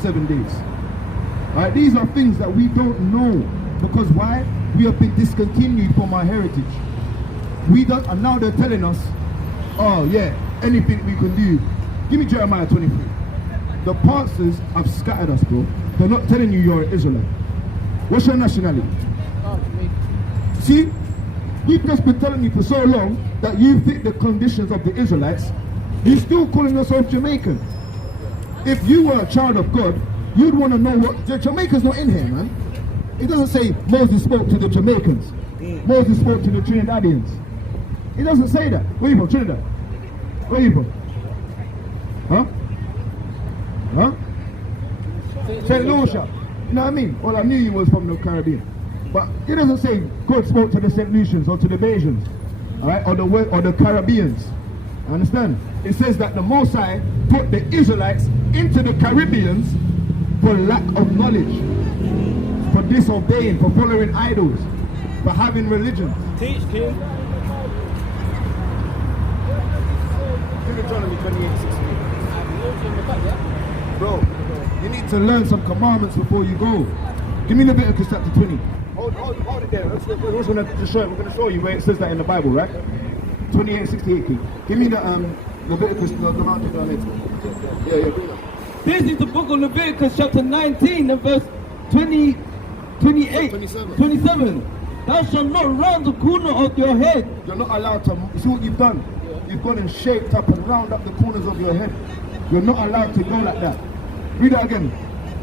7 days. Alright, these are things that we don't know. Because why? We have been discontinued from our heritage. We don't, and now they're telling us, oh yeah, anything we can do. Give me Jeremiah 23. The pastors have scattered us, bro. They're not telling you you're an Israelite. What's your nationality? See, we've just been telling you for so long that you fit the conditions of the Israelites. You're still calling yourself Jamaican. If you were a child of God, you'd want to know what... The Jamaica's not in here, man. It doesn't say Moses spoke to the Jamaicans. Moses spoke to the Trinidadians. It doesn't say that. Where are you from? Trinidad? Where are you from? Huh? Huh? St. Lucia. You know what I mean? Well, I knew you was from the Caribbean. But it doesn't say God spoke to the St. Lucians or to the Bajans. Alright? Or the Caribbeans. Understand? It says that the Most High put the Israelites into the Caribbeans for lack of knowledge, for disobeying, for following idols, for having religion. Teach, kid. Deuteronomy 28:16. Bro, you need to learn some commandments before you go. Give me Leviticus chapter 20. Hold it there. We're going to show you where it says that in the Bible, right? 28:68. Give me the Leviticus, the mountain on it. Yeah, bring it up. This is the book of Leviticus chapter 19 and verse 27. Thou shalt not round the corner of your head. You're not allowed to. You see what you've done? You've gone and shaped up and round up the corners of your head. You're not allowed to go like that. Read it again.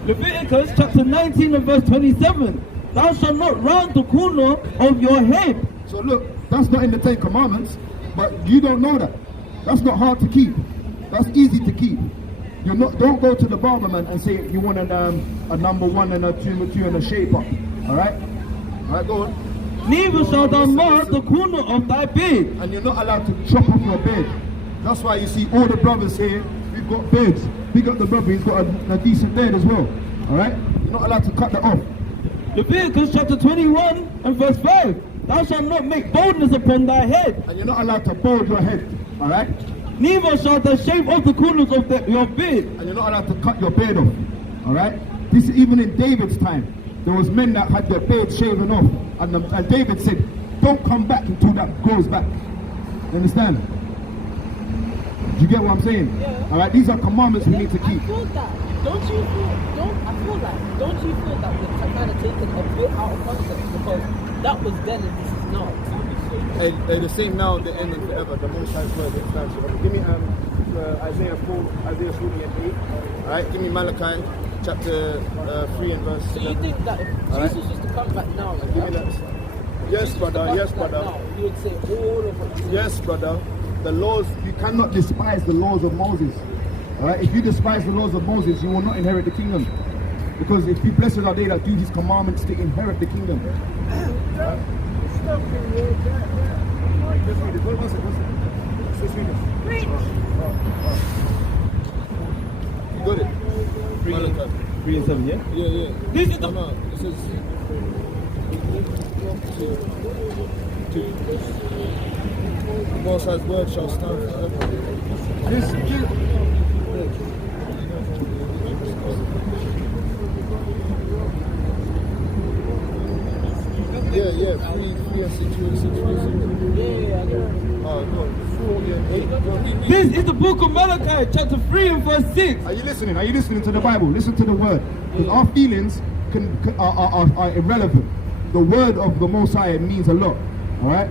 Leviticus chapter 19 and verse 27. Thou shalt not round the corner of your head. So look, that's not in the 10 Commandments, but you don't know that. That's not hard to keep. That's easy to keep. You're not. Don't go to the barber man and say you want a number 1 and a 2 and a shape up. All right, go on. Neither shalt thou mark the corner of thy beard. And you're not allowed to chop off your beard. That's why you see all the brothers here. We've got beards. Big up the brother. He's got a decent beard as well. All right. You're not allowed to cut that off. Leviticus chapter 21 and verse 5. Thou shalt not make baldness upon thy head. And you're not allowed to bald your head. All right. Neither shalt thou shave off the corners of your beard. And you're not allowed to cut your beard off. All right. This is even in David's time. There was men that had their beard shaven off. And David said, don't come back until that grows back. You understand? Do you get what I'm saying? Yeah. All right. These are commandments we need to keep. I feel that. Don't you feel that we're kind of taking a bit out of context, because that was then and this is now. The same now, the end and forever. The Most High's word is forever. Give me Isaiah 40 and 8. All right. Give me Malachi chapter 3 and verse 7. So you think that if Jesus was to come back now, Give me that. Yes, brother. Yes, brother. Now, he would say all of what. Yes, brother. The laws, you cannot despise the laws of Moses. Alright, if you despise the laws of Moses, you will not inherit the kingdom. Because if you blessed are they that do his commandments to inherit the kingdom. Right? You got it? 3 and 7, yeah? Yeah. This is the... No, it says... The Most High's word shall stand forever. Yeah, 3 and 6. Yeah, I know. No, 4 and 8. This is the book of Malachi, chapter 3 and verse 6. Are you listening to the Bible? Listen to the word. Because our feelings are irrelevant. The word of the Most High means a lot. Alright?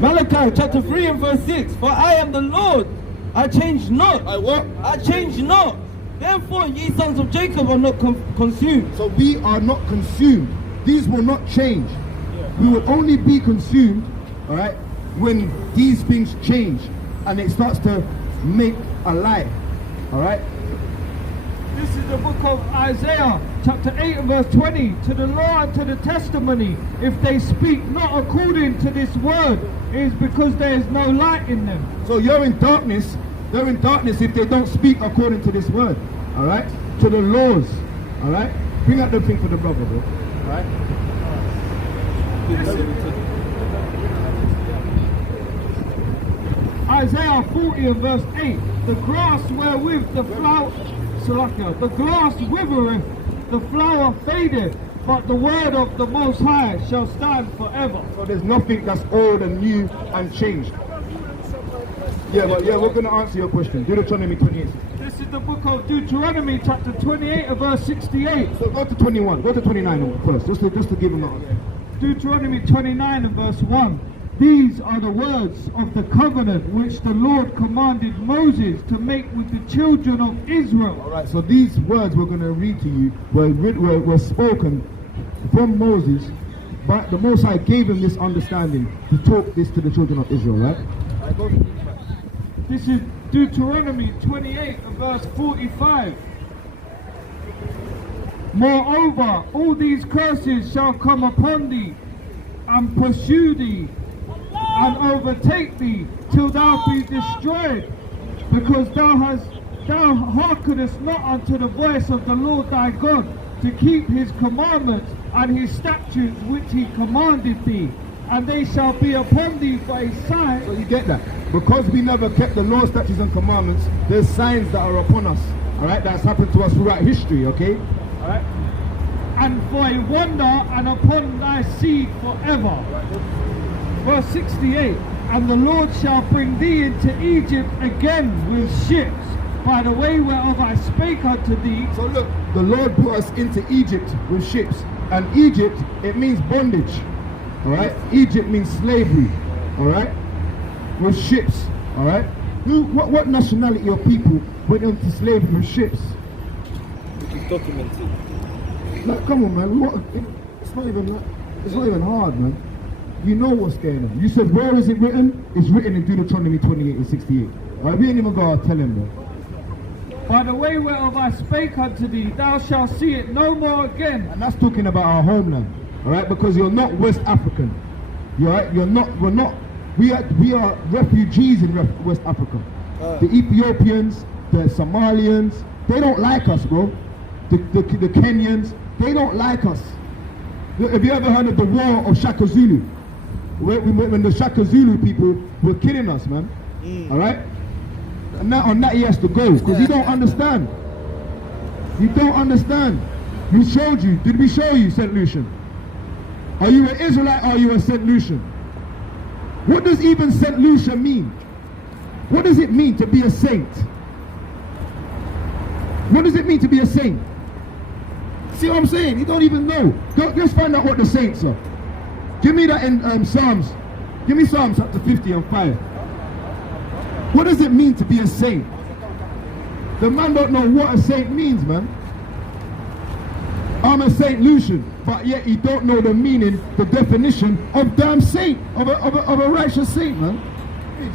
Malachi chapter 3 and verse 6. For I am the Lord, I change not. I change not. Therefore ye sons of Jacob are not consumed. So we are not consumed. These will not change. We will only be consumed, alright, when these things change and it starts to make a lie. Alright? This is the book of Isaiah, chapter 8 and verse 20. To the law and to the testimony, if they speak not according to this word, it is because there is no light in them. So you're in darkness. They're in darkness if they don't speak according to this word. Alright? To the laws. Alright? Bring out the thing for the brother, bro. Alright? Isaiah 40 and verse 8. The grass wherewith the Salakia. The grass withereth, the flower fadeth, but the word of the Most High shall stand forever. So there's nothing that's old and new and changed. Yeah, but yeah, we're going to answer your question. Deuteronomy 28. This is the book of Deuteronomy, chapter 28 and verse 68. So go to 21, go to 29 first, just to give them an Deuteronomy 29 and verse 1. These are the words of the covenant which the Lord commanded Moses to make with the children of Israel. Alright, so these words we're going to read to you were spoken from Moses, but the Most High gave him this understanding to talk this to the children of Israel, right? Alright, go to these facts. This is Deuteronomy 28 and verse 45. Moreover, all these curses shall come upon thee, and pursue thee, and overtake thee, till thou be destroyed, because thou hearkenest not unto the voice of the Lord thy God, to keep his commandments and his statutes which he commanded thee, and they shall be upon thee for a sign. So you get that? Because we never kept the law, statutes and commandments, there's signs that are upon us, alright, that's happened to us throughout history, okay? Alright? And for a wonder, and upon thy seed forever. Verse 68. And the Lord shall bring thee into Egypt again with ships, by the way whereof I spake unto thee. So look, the Lord brought us into Egypt with ships, and Egypt, it means bondage, alright? Egypt means slavery, alright? With ships, alright? What nationality of people went into slavery with ships? Which is documented. Like, come on, man. It's not even hard, man. You know what's going on. You said, where is it written? It's written in Deuteronomy 28 and 68. All right, we ain't even got to tell him that. By the way whereof I spake unto thee, thou shalt see it no more again. And that's talking about our homeland, all right? Because you're not West African. You all right? We are refugees in West Africa. The Ethiopians, the Somalians, they don't like us, bro. The Kenyans, they don't like us. Have you ever heard of the war of Shaka Zulu? When the Shaka Zulu people were killing us, man. All right? And now on that he has to go, because you don't understand. You don't understand. We showed you. Did we show you, St. Lucian? Are you an Israelite or are you a St. Lucian? What does even St. Lucian mean? What does it mean to be a saint? What does it mean to be a saint? See what I'm saying? You don't even know. Let's find out what the saints are. Give me that in Psalms. Give me Psalms chapter 50 and 5. What does it mean to be a saint? The man don't know what a saint means, man. I'm a Saint Lucian, but yet he don't know the meaning, the definition of damn saint, of a righteous saint, man.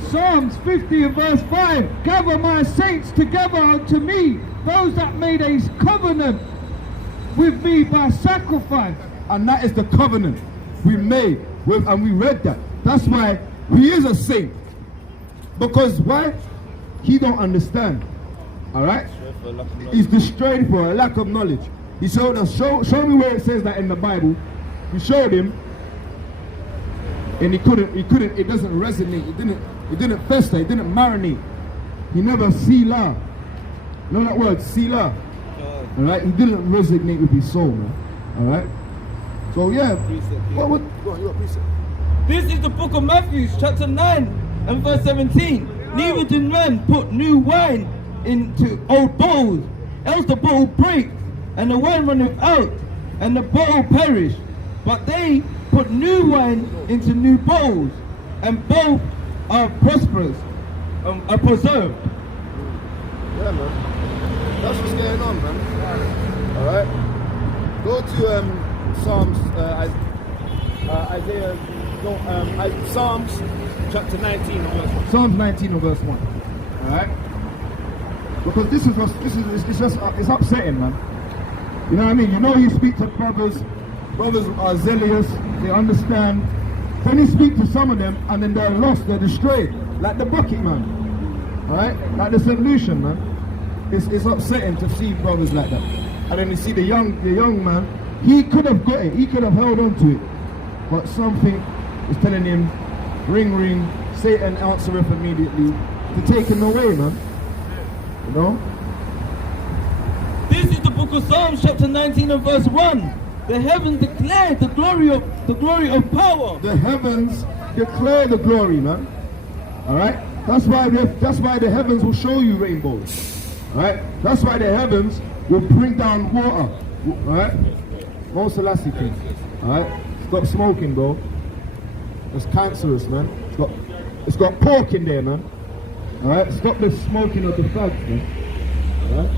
Psalms 50 and verse 5. Gather my saints together unto me, those that made a covenant with me by sacrifice. And that is the covenant we made with, and we read that. That's why he is a saint. Because why? He don't understand. Alright? He's destroyed for a lack of knowledge. He showed us, show me where it says that in the Bible. We showed him, and he couldn't, it doesn't resonate, it didn't fester, it didn't marinate. He never sila. You know that word, sila? Alright, he didn't resonate with his soul, man. Alright? So yeah. Go on, you got precept. This is the book of Matthew, chapter 9 and verse 17. Neither do men put new wine into old bowls, else the bottle breaks, and the wine runneth out, and the bottle perish. But they put new wine into new bowls, and both are prosperous, are preserved. Yeah, man. That's what's going on, man. Alright? Go to Psalms, Isaiah, Psalms chapter 19 and verse 1. Psalms 19 and verse 1. Alright? Because it's upsetting, man. You know what I mean? You know, you speak to brothers are zealous, they understand. Then you speak to some of them and then they're lost, they're destroyed. Like the bucket man. Alright? Like the St. Lucian, man. It's upsetting to see brothers like that. And then you see the young man, he could have got it, he could have held on to it. But something is telling him, ring ring, Satan answereth immediately, to take him away, man. You know? of Psalms chapter 19 and verse 1, the heavens declare the glory of power. The heavens declare the glory, man. All right. That's why the heavens will show you rainbows. All right. That's why the heavens will bring down water. All right. Mo Selassie king. All right. Stop smoking, bro. It's cancerous, man. It's got pork in there, man. All right. Stop the smoking of the fags, man. All right.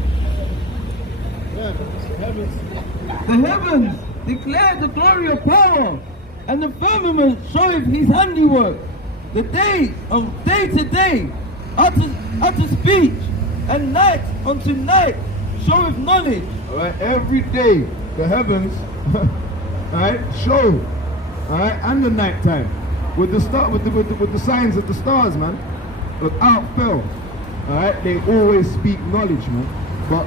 The heavens declare the glory of power, and the firmament showeth his handiwork. The day to day utter speech, and night unto night showeth knowledge. All right, every day the heavens, all right, show, all right, and the night time with the signs of the stars, man, without fail. All right, they always speak knowledge, man. But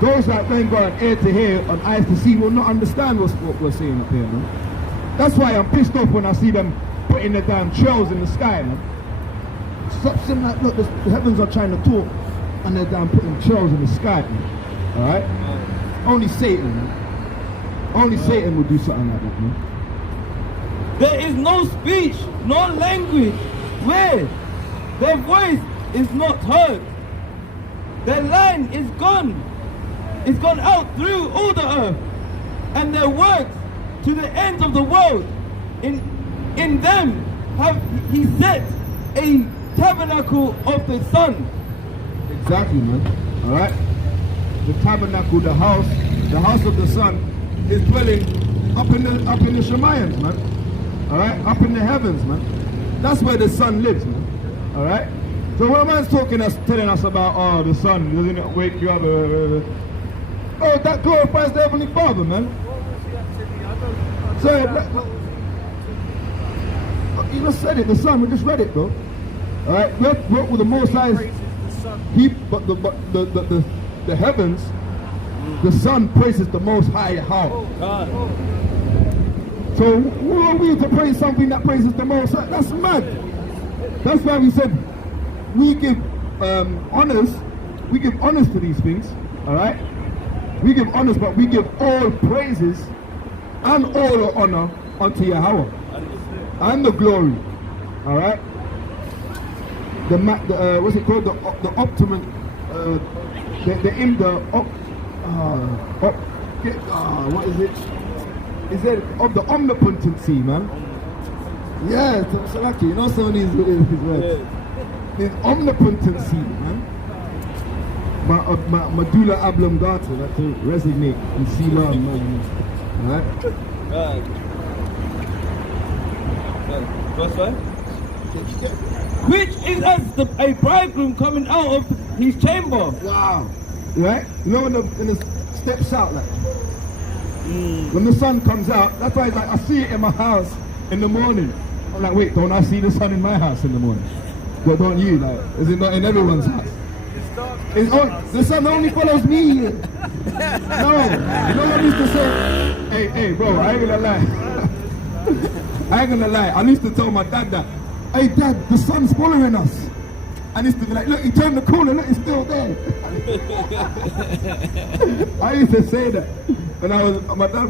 those that ain't got an ear to hear and eyes to see will not understand what we're saying up here, man. That's why I'm pissed off when I see them putting the damn trails in the sky, man. Stop saying like, look, the heavens are trying to talk, and they're damn putting trails in the sky, man. All right? Only Satan, man. Only Satan would do something like that, man. There is no speech nor language where their voice is not heard. Their line is gone. It's gone out through all the earth, and their words to the ends of the world. In them have he set a tabernacle of the sun. Exactly, man. All right. The tabernacle, the house of the sun, is dwelling up in the Shemayim, man. All right, up in the heavens, man. That's where the sun lives, man. All right. So when a man's telling us about, the sun doesn't it wake you up? Oh, that glorifies the Heavenly Father, man. So you just said it. The sun. We just read it, bro. All right. What with the Most High? But the heavens, the sun praises the Most High. How? So who are we to praise something that praises the Most High? That's mad. That's why we said we give honors. We give honors to these things. All right. We give honors, but we give all praises and all the honor unto Yahweh and the glory. All right. What's it called? The optimum. What is it? Is it of the omnipotency, man? Yeah, so lucky. You know some of these words. There's omnipotency, man. Medulla oblongata, that to resonate and see love, man. Alright? Verse 5? Which is as a bridegroom coming out of his chamber. Wow. Right? You know when it steps out like when the sun comes out, that's why it's like I see it in my house in the morning. I'm like, wait, don't I see the sun in my house in the morning? But don't you? Like, is it not in everyone's house? The sun only follows me. No, one used to say, hey, bro, I ain't gonna lie. I used to tell my dad that, hey, Dad, the sun's following us. I used to be like, look, he turned the corner, look, it's still there. I used to say that. And I was, my dad,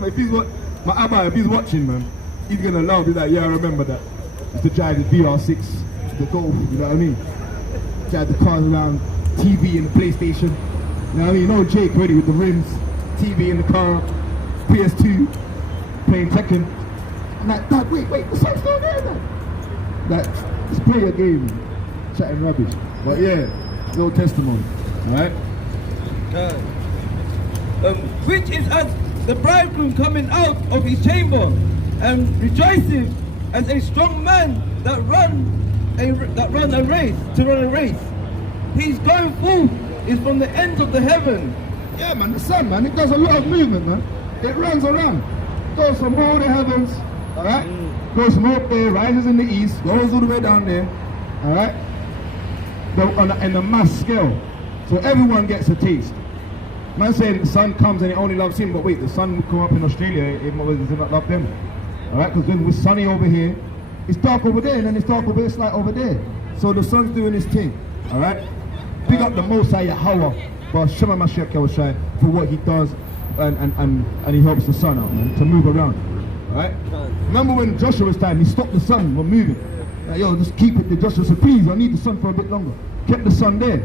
my Abba, if he's watching, man, he's gonna laugh. He's like, yeah, I remember that. Used to drive the VR6, the Golf, you know what I mean? Drive the cars around, TV and the PlayStation. You know what I mean? You know Jake ready with the rims, TV in the car, PS2, playing Tekken. I'm like, Dad, wait, the sun's still there, Dad. Like, just play a game, chatting rubbish. But yeah, no testimony, alright? Which is as the bridegroom coming out of his chamber, and rejoicing as a strong man that run a race. He's going forth is from the ends of the heaven. Yeah, man, the sun, man, it does a lot of movement, man. It runs around, goes from all the heavens, all right? Goes from up there, rises in the east, goes all the way down there, all right? In a mass scale, so everyone gets a taste. Man saying the sun comes and it only loves him, but wait, the sun will come up in Australia, it does not love them, all right? Because when it's sunny over here, it's dark over there, and then it's dark over here, it's light over there. So the sun's doing his thing, all right? Big up the Most High Yahweh but Shema Mashiach Yahushai for what he does and he helps the sun out, man, to move around. Alright? Remember when Joshua's time, he stopped the sun from moving. Like, yo, just keep it. Joshua said, please, I need the sun for a bit longer. Kept the sun there.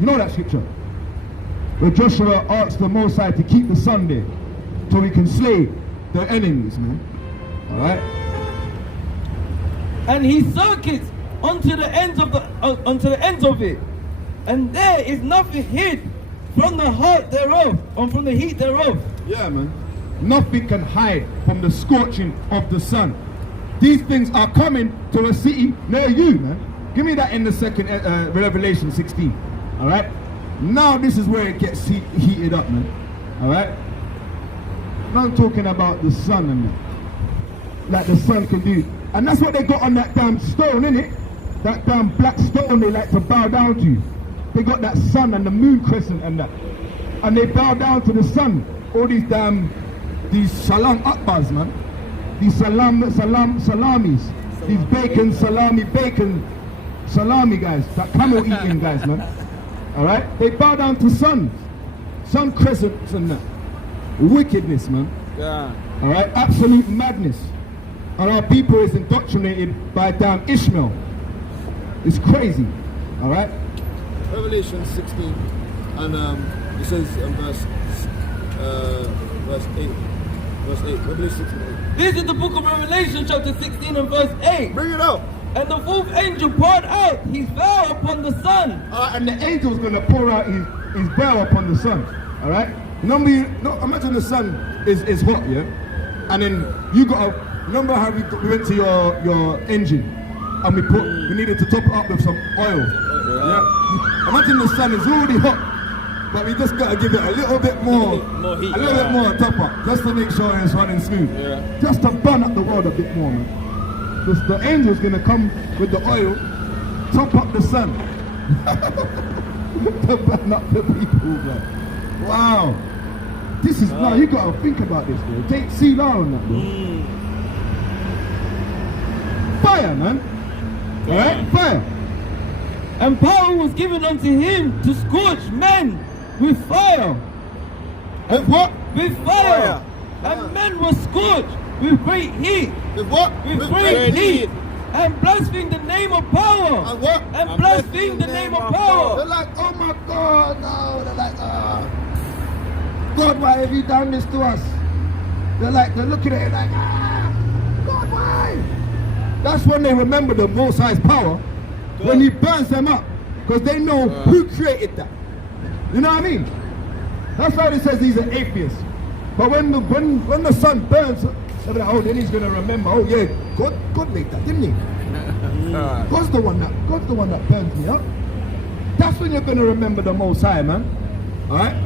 You know that scripture? Where Joshua asked the Most High to keep the sun there so he can slay their enemies, man. Alright? And he circuits onto the ends of it, and there is nothing hid from the heart thereof, or from the heat thereof. Yeah, man. Nothing can hide from the scorching of the sun. These things are coming to a city near you, man. Give me that in the second Revelation 16. All right. Now this is where it gets heated up, man. All right. Now I'm talking about the sun and that, like the sun can do, and that's what they got on that damn stone, innit? That damn black stone they like to bow down to. They got that sun and the moon crescent and that, and they bow down to the sun. All these salam akbars, man. These salamis. These bacon salami guys. That camel eating guys, man. Alright? They bow down to sun crescents and that. Wickedness, man. Yeah. Alright? Absolute madness. And our people is indoctrinated by damn Ishmael. It's crazy. Alright? Revelation 16, and it says in verse 8. Revelation 16. This is the book of Revelation, chapter 16 and verse 8. Bring it out. And the fourth angel poured out his veil upon the sun. And the angel's going to pour out his veil upon the sun. Alright? Imagine the sun is hot, yeah? And then you got to, remember how we went to your engine and we needed to top it up with some oil. Yeah? Imagine the sun is already hot, but we just got to give it a little bit more heat, a little bit more top up, just to make sure it's running smooth. Yeah. Just to burn up the world a bit more, man. Because the angel's going to come with the oil, top up the sun, to burn up the people, man. Wow. This is, now you got to think about this, bro. Take Selah on that, bro. Fire, man. Alright? Fire. And power was given unto him to scorch men with fire. With what? With fire. And men were scorched with great heat. With what? With great heat. And blasphemed the name of power. And what? And blasphemed the name of power. They're like, oh my God, no. They're like, God, why have you done this to us? They're looking at it like, God, why? That's when they remember the Most High's power, when he burns them up, because they know who created that. You know what I mean? That's why it says he's an atheist. But when the sun burns, they're like, oh, then he's going to remember, oh yeah, God made that, didn't he? God's the one that burns me up. That's when you're going to remember the Most High, man. Alright?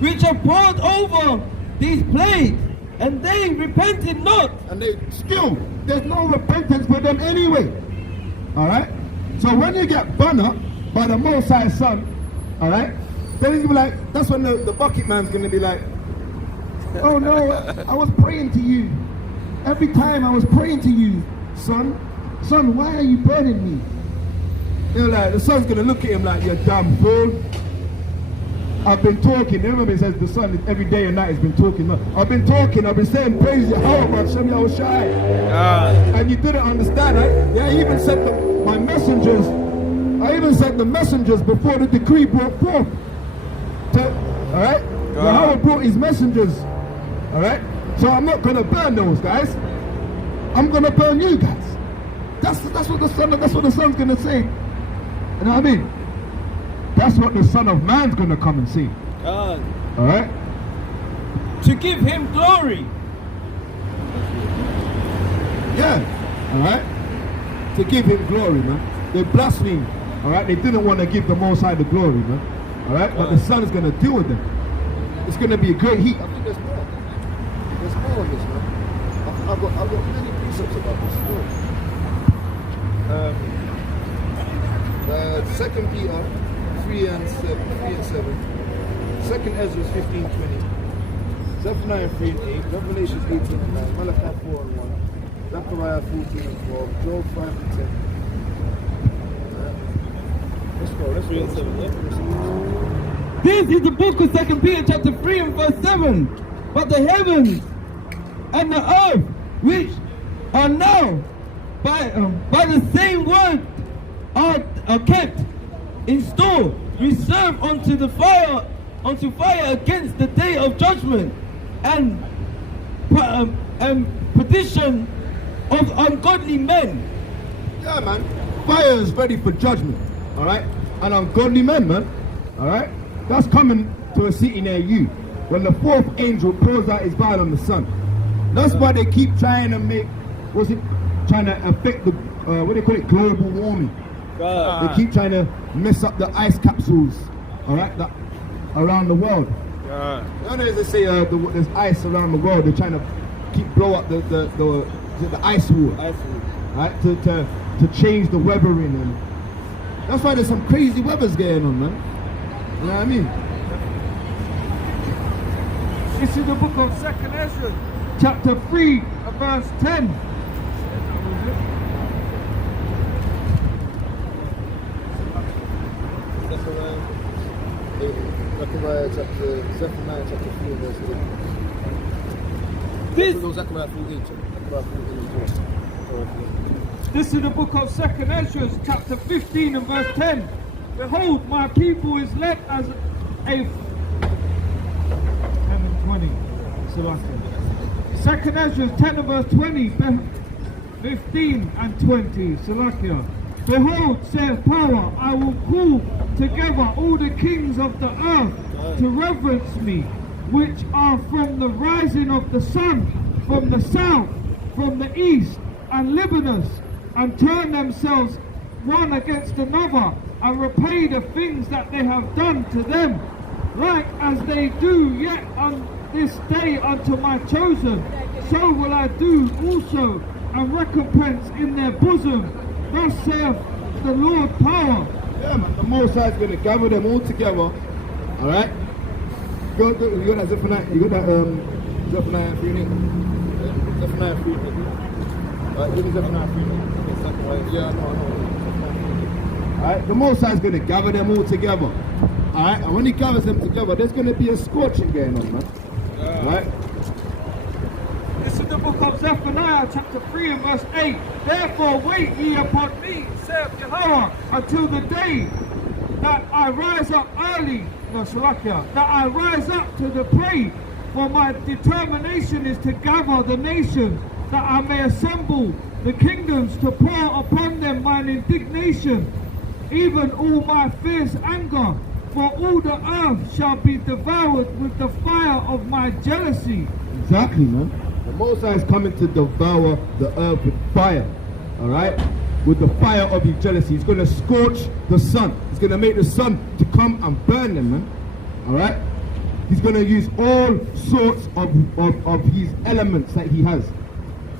Which are poured over these plagues, and they repented not. And there's no repentance for them anyway. Alright? So when you get burned up by the Most High Son, alright, then he's gonna be like, that's when the bucket man's gonna be like, oh no, I was praying to you. Every time I was praying to you, son, why are you burning me? You know, like the son's gonna look at him like, you damn fool. I've been talking. Remember it says the sun every day and night has been talking. I've been saying praise Yahweh, Hashem Yahushai. And you didn't understand, right? Yeah, I even sent the messengers before the decree brought forth. Alright? Yahweh brought his messengers. Alright? So I'm not gonna burn those guys. I'm gonna burn you guys. That's what the son's gonna say. You know what I mean? That's what the Son of Man's gonna come and see. Alright? To give him glory. Yeah. Alright? To give him glory, man. They blasphemed. Alright? They didn't want to give the Most High the glory, man. Alright? But the Son is gonna deal with them. It's gonna be a great heat. I think there's more. There's more of this, man. I've got many precepts about this story. 2 Peter 3 and 7. 2 Ezra 15:20. Zephaniah 3 and 8. Revelation 18 and 9. Malachi 4 and 1. Zechariah 14 and 12. Job 5 and 10. Let's go. 3 and 7, yeah? This is the book of 2 Peter chapter 3 and verse 7. But the heavens and the earth, which are now by the same word are kept in store, reserved unto fire against the day of judgment and perdition of ungodly men. Yeah, man. Fire is ready for judgment. All right, and ungodly men, man. All right, that's coming to a city near you when the fourth angel pours out his vial on the sun. That's why they keep trying to make, trying to affect the what do they call it, global warming. They keep trying to mess up the ice capsules, all right, around the world. You know, they say there's ice around the world. They're trying to blow up the ice wall, right? To change the weathering, and that's why there's some crazy weathers going on, man. You know what I mean? This is the book of 2nd Ezra, chapter 3, verse 10. Zechariah chapter 3, verse 8. This Zechariah 4:8. This is the book of 2nd Ezra, chapter 15 and verse 10. Behold, my people is led as a 20. 2nd Ezra 10 and verse 20, 15 and 20. Salakia. Behold, saith power, I will call together all the kings of the earth to reverence me, which are from the rising of the sun, from the south, from the east, and Libanus, and turn themselves one against another, and repay the things that they have done to them, like as they do yet on this day unto my chosen, so will I do also, and recompense in their bosom. Thus saith the Lord power. Yeah, man. The Most High is going to gather them all together. All right. You got that Zephaniah? You got that Zephaniah 3? Zephaniah 3. Alright, give me Zephaniah 3. Yeah, no. Alright, the Most High is going to gather them all together. Alright, and when he gathers them together, there's going to be a scorching going on, man. Alright. This is the book of Zephaniah, chapter 3 and verse 8. Therefore wait ye upon me, saith Jehovah, until the day that I rise up early, that I rise up to the prey. For my determination is to gather the nations, that I may assemble the kingdoms, to pour upon them mine indignation, even all my fierce anger. For all the earth shall be devoured with the fire of my jealousy. Exactly, man. The Most High is coming to devour the earth with fire. Alright? With the fire of his jealousy. He's going to scorch the sun. He's going to make the sun to come and burn them, man. Alright? He's going to use all sorts of his elements that he has.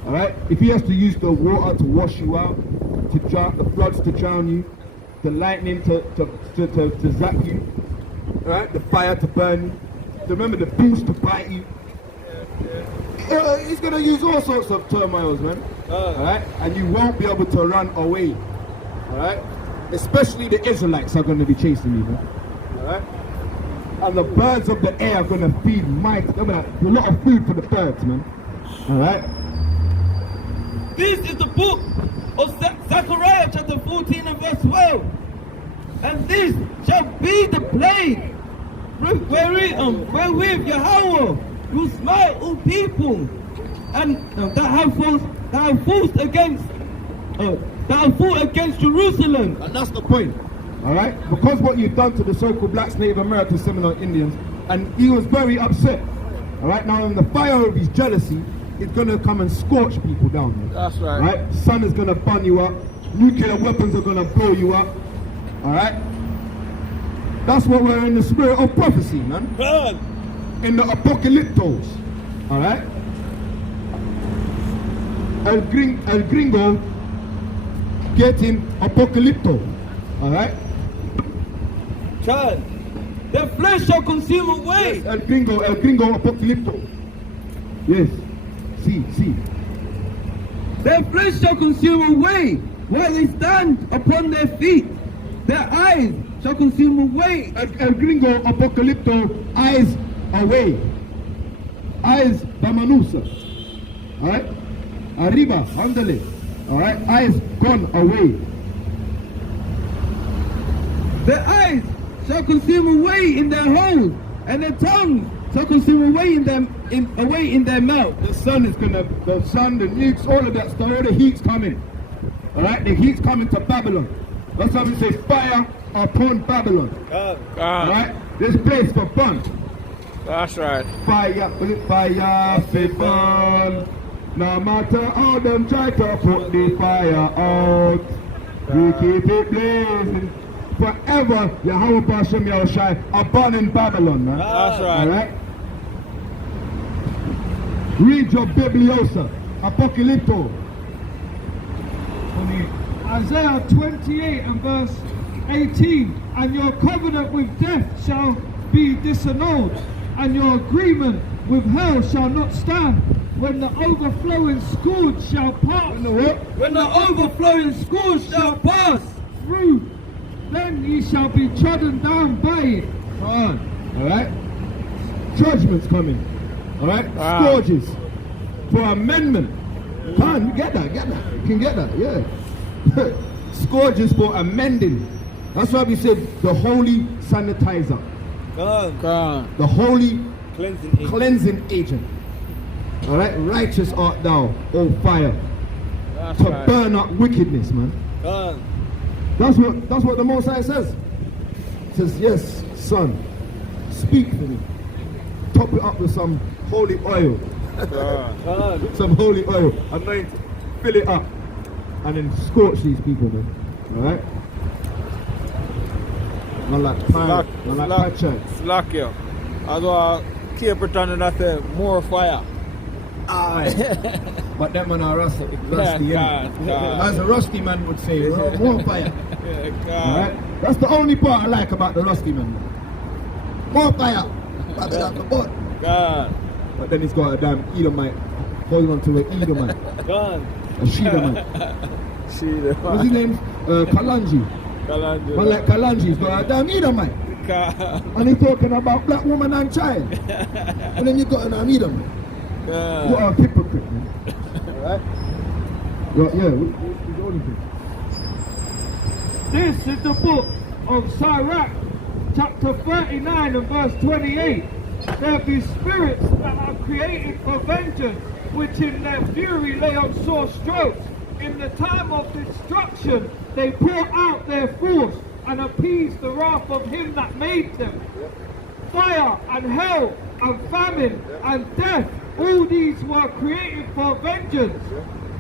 Alright? If he has to use the water to wash you out, to drown, the floods to drown you, the lightning to zap you, right? The fire to burn you, remember the boost to bite you. He's going to use all sorts of turmoils, man. Alright? And you won't be able to run away. Alright? Especially the Israelites are going to be chasing you, man. Alright? And the birds of the air are going to feed mighty. There'll be a lot of food for the birds, man. Alright? This is the book of Zechariah chapter 14 and verse 12. And this shall be the plague wherewith Yahweh will smite all people, and that have fought against Jerusalem. And that's the point. Alright? Because what you've done to the so-called blacks, Native Americans, Seminole Indians, and he was very upset. Alright? Now in the fire of his jealousy, it's going to come and scorch people down. Man. That's right. Right? The sun is going to burn you up. Nuclear weapons are going to blow you up. Alright? That's what we're in the spirit of prophecy, man. In the apocalyptos. Alright? El Gringo getting apocalypto. Alright? Child, their flesh shall consume away. Yes, El Gringo apocalypto. Yes. See. Their flesh shall consume away while they stand upon their feet. Their eyes shall consume away. El gringo apocalypto, eyes away. Eyes bamanusa. Alright? Arriba, andale. Alright? Eyes gone away. Their eyes shall consume away in their holes, and their tongues shall consume away in their mouth. The sun, the nukes, all of that stuff, all the heat's coming. Alright? The heat's coming to Babylon. That's why we say fire upon Babylon. Alright? This place for fun. That's right. Fire for fun. No matter how them try to put the fire out, we keep it blazing. Forever, Yahweh Bashem Yahushai are born in Babylon, man. That's right. Alright? Read your Bibliosa, Apocalypto. Isaiah 28 and verse 18. And your covenant with death shall be disannulled, and your agreement with hell shall not stand. When the overflowing scourge shall pass. When the overflowing scourge shall pass through, then ye shall be trodden down by it. Come on. Alright? Judgment's coming. Alright? Wow. Scourges. For amendment. Come on, you get that. You can get that, yeah. Scourges for amending. That's why we said the holy sanitizer. God. The holy cleansing. cleansing agent. Alright? Righteous art thou, O fire. That's To right. burn up wickedness, man. That's what the Most High says. It says, yes, son, speak for me. Top it up with some holy oil. Some holy oil. Anoint it. Fill it up. And then scorch these people, man. Alright? Not like pie. Not like pie chai. Slack you. Although keep pretending that more fire. Aye. But that man are rusty. God. As a rusty man would say, more fire. God. Alright? That's the only part I like about the rusty man. More fire. God. But then he's got a damn Edomite holding on to an Edomite. A Shedamite. What's his name? Kalanji. Man like Kalanji, he's got a damn Edomite. And he's talking about black woman and child. And then you got an Edomite. You are a hypocrite, man. Alright? Yeah, who's the only thing? This is the book of Sirach, chapter 39 and verse 28. There be spirits that are created for vengeance, which in their fury lay on sore strokes. In the time of destruction they pour out their force and appease the wrath of him that made them. Fire and hell and famine and death, all these were created for vengeance.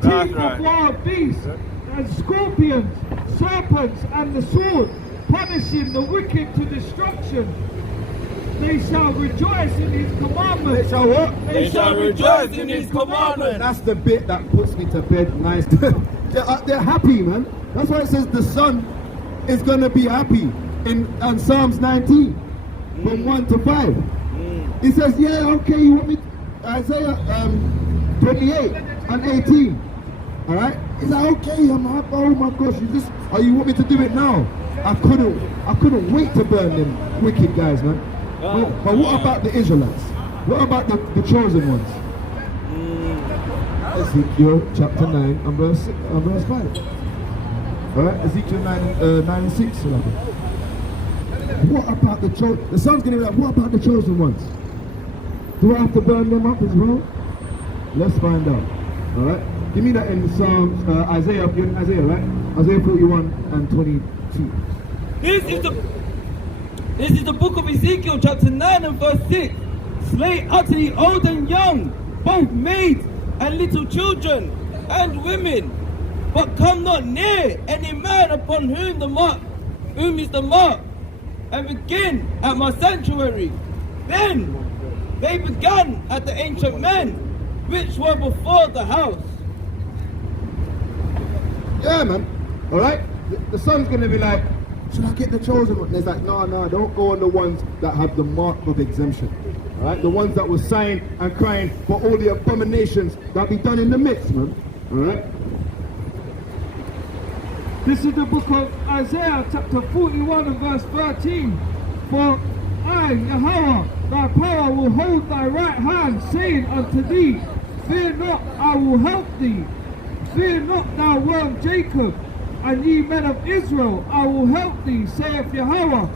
That's Teeth right. of wild beasts and scorpions, serpents and the sword, punishing the wicked to destruction. They shall rejoice in his commandments. They shall what? They shall rejoice in his commandments. That's the bit that puts me to bed nice. They're happy, man. That's why it says the son is going to be happy in Psalms 19 from 1 to 5. He says, yeah, okay, you want me Isaiah 28 and 18. Alright? He's like, okay, I'm happy. Oh my gosh, you want me to do it now? I couldn't wait to burn them wicked guys, man. But what about the Israelites? What about the chosen ones? Ezekiel chapter 9 and verse 5. Alright, Ezekiel 9 and 6. What about the chosen? The son's gonna be like, what about the chosen ones? Do I have to burn them up as well? Let's find out. Alright? Give me that in Psalms, Isaiah, right? Isaiah 41 and 22. This is the book of Ezekiel, chapter 9 and verse 6. Slay utterly old and young, both maids and little children and women, but come not near any man upon whom is the mark, and begin at my sanctuary. Then they began at the ancient men, which were before the house. Yeah, man. Alright? The son's gonna be like, should I get the chosen one? And he's like, no, don't go on the ones that have the mark of exemption. Alright? The ones that were sighing and crying for all the abominations that be done in the midst, man. Alright? This is the book of Isaiah, chapter 41 and verse 13. For I, Yahweh, thy power will hold thy right hand, saying unto thee, Fear not, I will help thee. Fear not, thou worm Jacob, and ye men of Israel, I will help thee, saith Yahweh,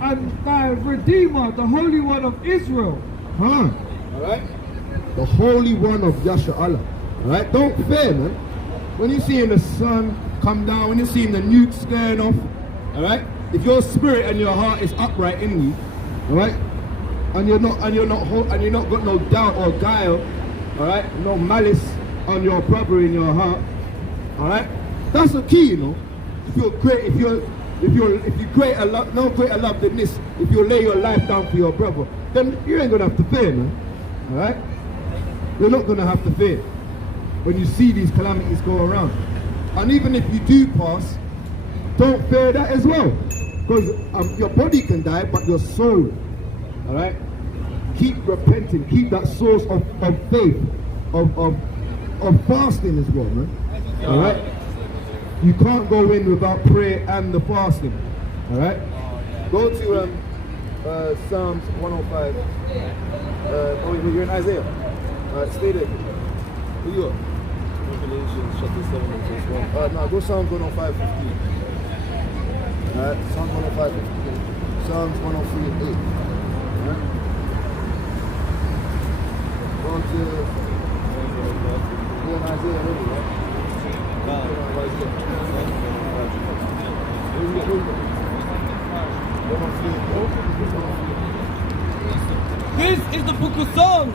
and thy Redeemer, the Holy One of Israel. Huh? Alright? The Holy One of Yasharallah. Alright? Don't fear, man. When you're seeing the sun come down, when you're seeing the nukes going off, alright? If your spirit and your heart is upright in you, alright? And you're not got no doubt or guile, alright? No malice on your brother in your heart, alright? That's the key, you know. If you create a love, no greater love than this, if you lay your life down for your brother, then you ain't gonna have to fear, man. Alright? You're not gonna have to fear when you see these calamities go around. And even if you do pass, don't fear that as well. Because your body can die, but your soul, alright? Keep repenting, keep that source of faith, of fasting as well, man. Alright? You can't go in without prayer and the fasting. Alright? Go to Psalms 105. You're in Isaiah. Stay there. Who you are? Revelation chapter 7 and verse 1. No, go Psalms 105, 15. Alright, Psalms 105, 15. Psalms 103 and 8. Alright? Go in Isaiah already, right? This is the book of Psalms,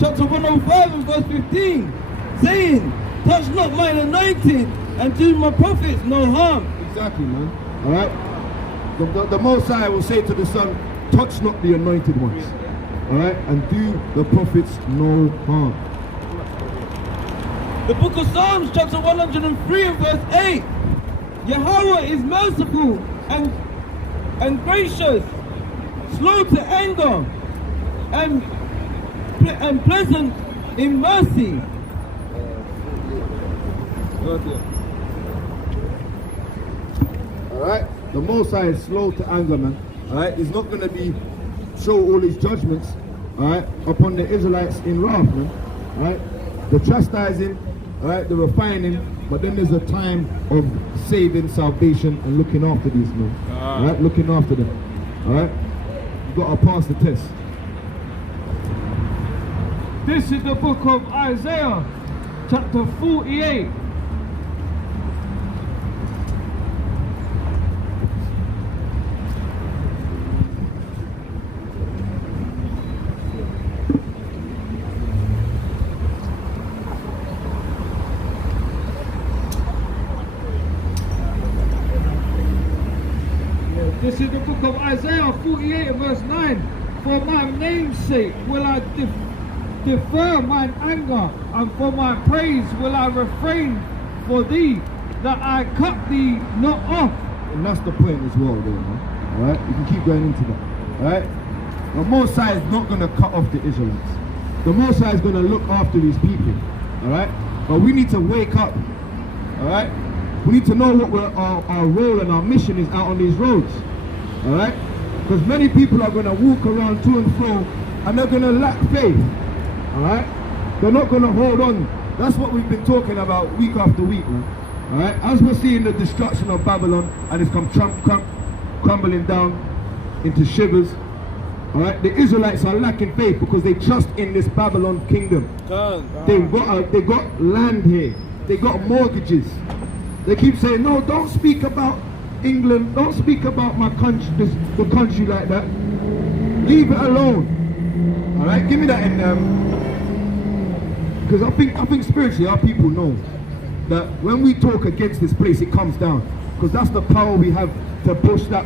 chapter 105 and verse 15, saying, Touch not mine anointed, and do my prophets no harm. Exactly, man. Alright? The Most High will say to the Son, touch not the anointed ones. Alright? And do the prophets no harm. The book of Psalms, chapter 103 and verse 8. Yahweh is merciful and gracious, slow to anger, and pleasant in mercy. Alright? The Most High is slow to anger, man. Alright? He's not going to show all his judgments, alright, upon the Israelites in wrath, man. Alright? The chastising, alright, the refining, but then there's a time of saving, salvation, and looking after these men. Alright? Looking after them. Alright? You got to pass the test. This is the book of Isaiah, chapter 48. This is the book of Isaiah 48 verse 9. For my name's sake will I defer mine anger, and for my praise will I refrain for thee, that I cut thee not off. And that's the point as well, there, man. Alright? You can keep going into that. Alright? The Most High is not going to cut off the Israelites. The Most High is going to look after these people. Alright? But we need to wake up. Alright? We need to know what our role and our mission is out on these roads. Alright? Because many people are going to walk around to and fro and they're going to lack faith. Alright? They're not going to hold on. That's what we've been talking about week after week, man. Alright? As we're seeing the destruction of Babylon and it's come crumbling down into shivers. Alright? The Israelites are lacking faith because they trust in this Babylon kingdom. They got land here. They got mortgages. They keep saying, no, don't speak about England, don't speak about my country, the country like that. Leave it alone. Alright, give me that in because I think spiritually our people know that when we talk against this place, it comes down. Because that's the power we have to push that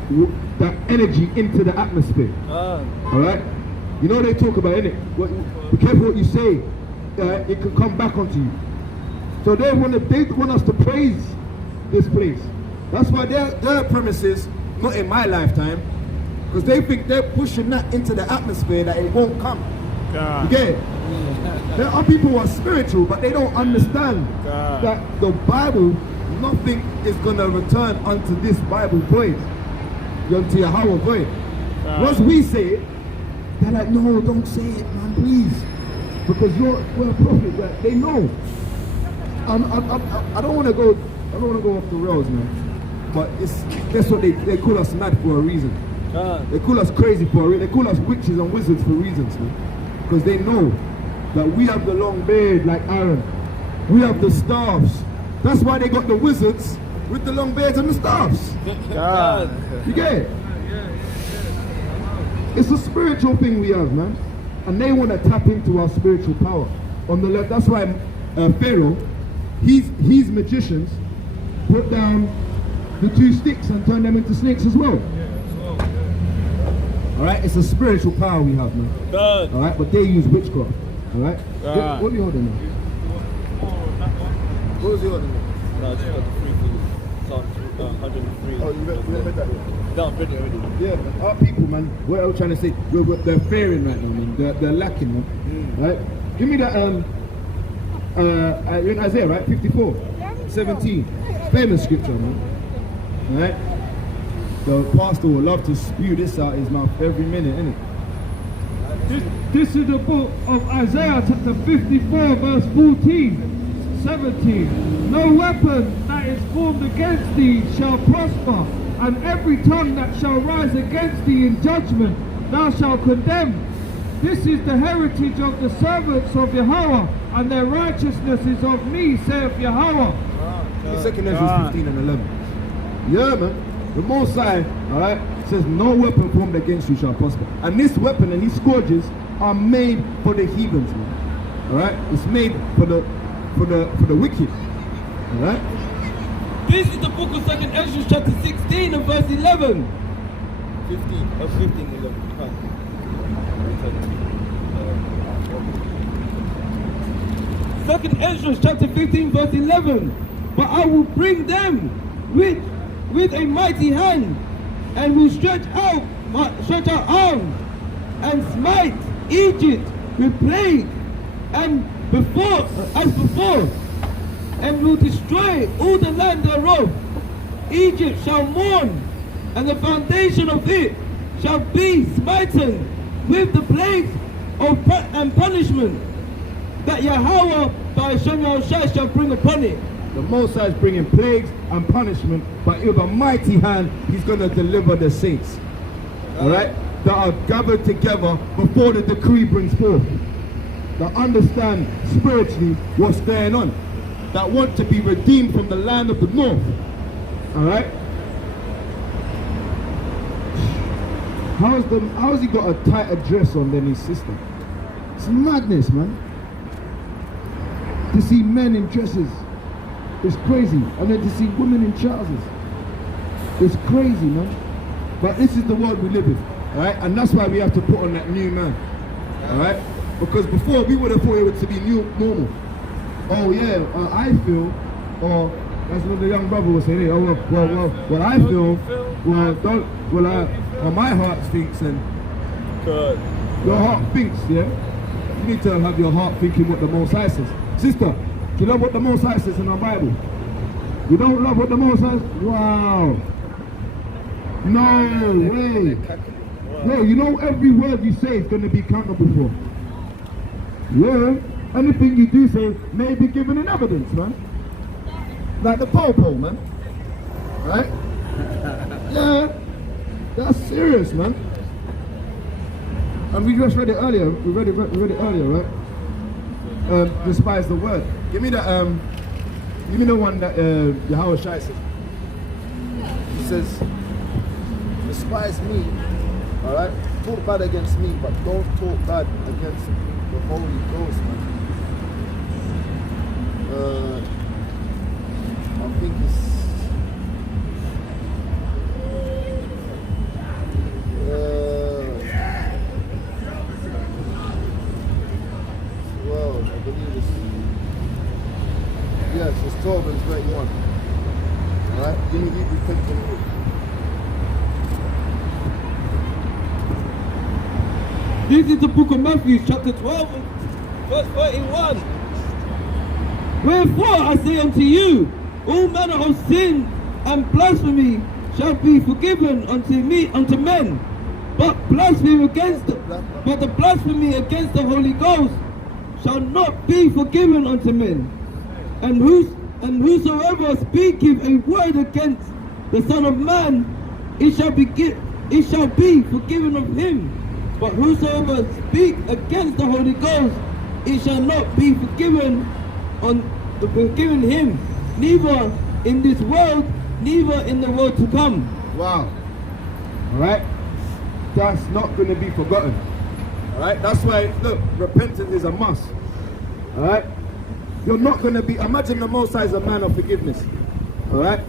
energy into the atmosphere. Alright? You know they talk about, innit? Be careful what you say, it can come back onto you. So they want us to praise this place. That's why their premises, not in my lifetime, because they think they're pushing that into the atmosphere that it won't come. You get it? There are people who are spiritual, but they don't understand that the Bible nothing is gonna return unto this Bible void, unto Yahweh void. Once we say it, they're like, no, don't say it, man, please, because we're a prophet. Right? They know. I don't want to go. I don't want to go off the rails, man. But that's what they call us mad for a reason. They call us crazy for a reason. They call us witches and wizards for reasons, man. Because they know that we have the long beard like Aaron. We have the staffs. That's why they got the wizards with the long beards and the staffs. You get it? It's a spiritual thing we have, man. And they want to tap into our spiritual power. On the left, that's why Pharaoh, his magicians put down the 2 sticks and turned them into snakes as well. Alright, it's a spiritual power we have, man. Alright, but they use witchcraft. Alright? What are you holding now? What was the other one? No, I just got the 3 for Psalm 103. Oh, you read that one? No, I've read it already. Yeah, man. Our people, man, what I was trying to say, they're fearing right now, man. They're lacking, man. Right? Give me that, in Isaiah, right? 54, 17. Famous scripture, man. Right? The pastor will love to spew this out his mouth every minute, innit? This is the book of Isaiah chapter 54 verse 14, 17. No weapon that is formed against thee shall prosper, and every tongue that shall rise against thee in judgment thou shalt condemn. This is the heritage of the servants of Yahweh, and their righteousness is of me, saith Yahweh. Second Ezra 15 and 11. Yeah, man. The Most High, alright, says no weapon formed against you shall prosper. And this weapon and these scourges are made for the heathens, man. Alright? It's made for the wicked. Alright? This is the book of 2nd Ezra chapter 16 and verse 11. 15. Oh, 15, 11. Second Ezra chapter 15 verse 11. But I will bring them with a mighty hand, and will stretch out arms, and smite Egypt with plague, and as before, and will destroy all the land thereof. Egypt shall mourn, and the foundation of it shall be smitten with the plagues and punishment that Yahweh by Hashem Yahushua shall bring upon it. The Most High is bringing plagues and punishment, but with a mighty hand, he's going to deliver the saints. Alright? That are gathered together before the decree brings forth. That understand spiritually what's going on. That want to be redeemed from the land of the north. Alright? How has he got a tighter dress on than his sister? It's madness, man. To see men in dresses, it's crazy. And then to see women in trousers, it's crazy, man. But this is the world we live in, alright? And that's why we have to put on that new man, alright? Because before we would have thought it would to be normal. Oh yeah, I feel, or that's what the young brother was saying. Oh well, what I feel, my heart thinks, and Good. your heart thinks, yeah. You need to have your heart thinking what the Most High says. Sister, do you love what the Most High says in our Bible? You don't love what the Most High says? Wow. No way. No, you know every word you say is going to be accountable for. Yeah. Anything you do say may be given in evidence, man. Like the popo, man. Right? Yeah. That's serious, man. And we just read it earlier. We read it earlier, right? Despise the word. Give me the one that Yahweh Shai says. He says, despise me, alright? Talk bad against me, but don't talk bad against the Holy Ghost, man. I think it's well, I believe it's yes, it's 12 and 31. Alright? Give me Hebrews 10:28. This is the book of Matthew, chapter 12, verse 31. Wherefore I say unto you, all manner of sin and blasphemy shall be forgiven unto men, but the blasphemy against the Holy Ghost shall not be forgiven unto men. And whosoever speaketh a word against the Son of Man, it shall be forgiven of him. But whosoever speak against the Holy Ghost, it shall not be forgiven him, neither in this world, neither in the world to come. Wow. Alright? That's not going to be forgotten. Alright? That's why, look, repentance is a must. Alright? You're not going to be, imagine the Most High is a man of forgiveness. Alright?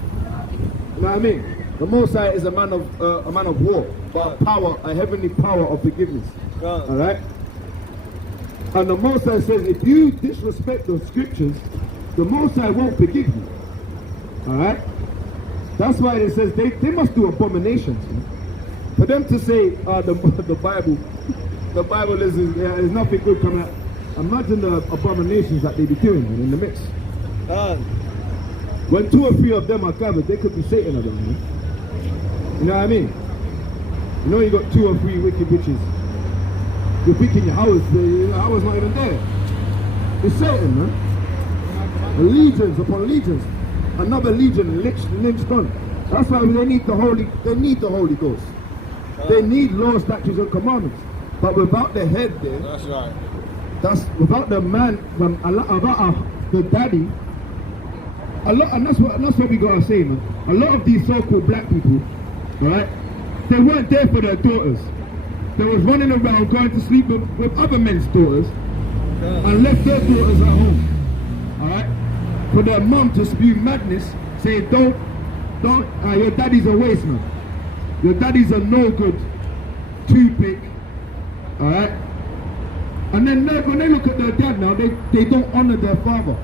You know what I mean? The Most High is a man of war, but a heavenly power of forgiveness. Alright? And the Most High says, if you disrespect the scriptures, the Most High won't forgive you. Alright? That's why it says they must do abominations. Man. For them to say the Bible is nothing good coming out. Imagine the abominations that they be doing, man, in the midst. When 2 or 3 of them are gathered, they could be Satan of them. Man. You know what I mean? You know you got 2 or 3 wicked witches. You're picking your hours. The hours not even there. It's Satan, man. Legions upon legions. Another legion lynched on. That's why they need the Holy Ghost. They need laws, statutes, and commandments. But without the head there, That's right. that's without the man, the daddy. And that's what we gotta say, man. A lot of these so-called black people, right? They weren't there for their daughters. They was running around going to sleep with other men's daughters and left their daughters at home. Alright? For their mum to spew madness, saying don't, your daddy's a waste man. Your daddy's a no good toothpick. Alright? And then when they look at their dad now, they don't honor their father.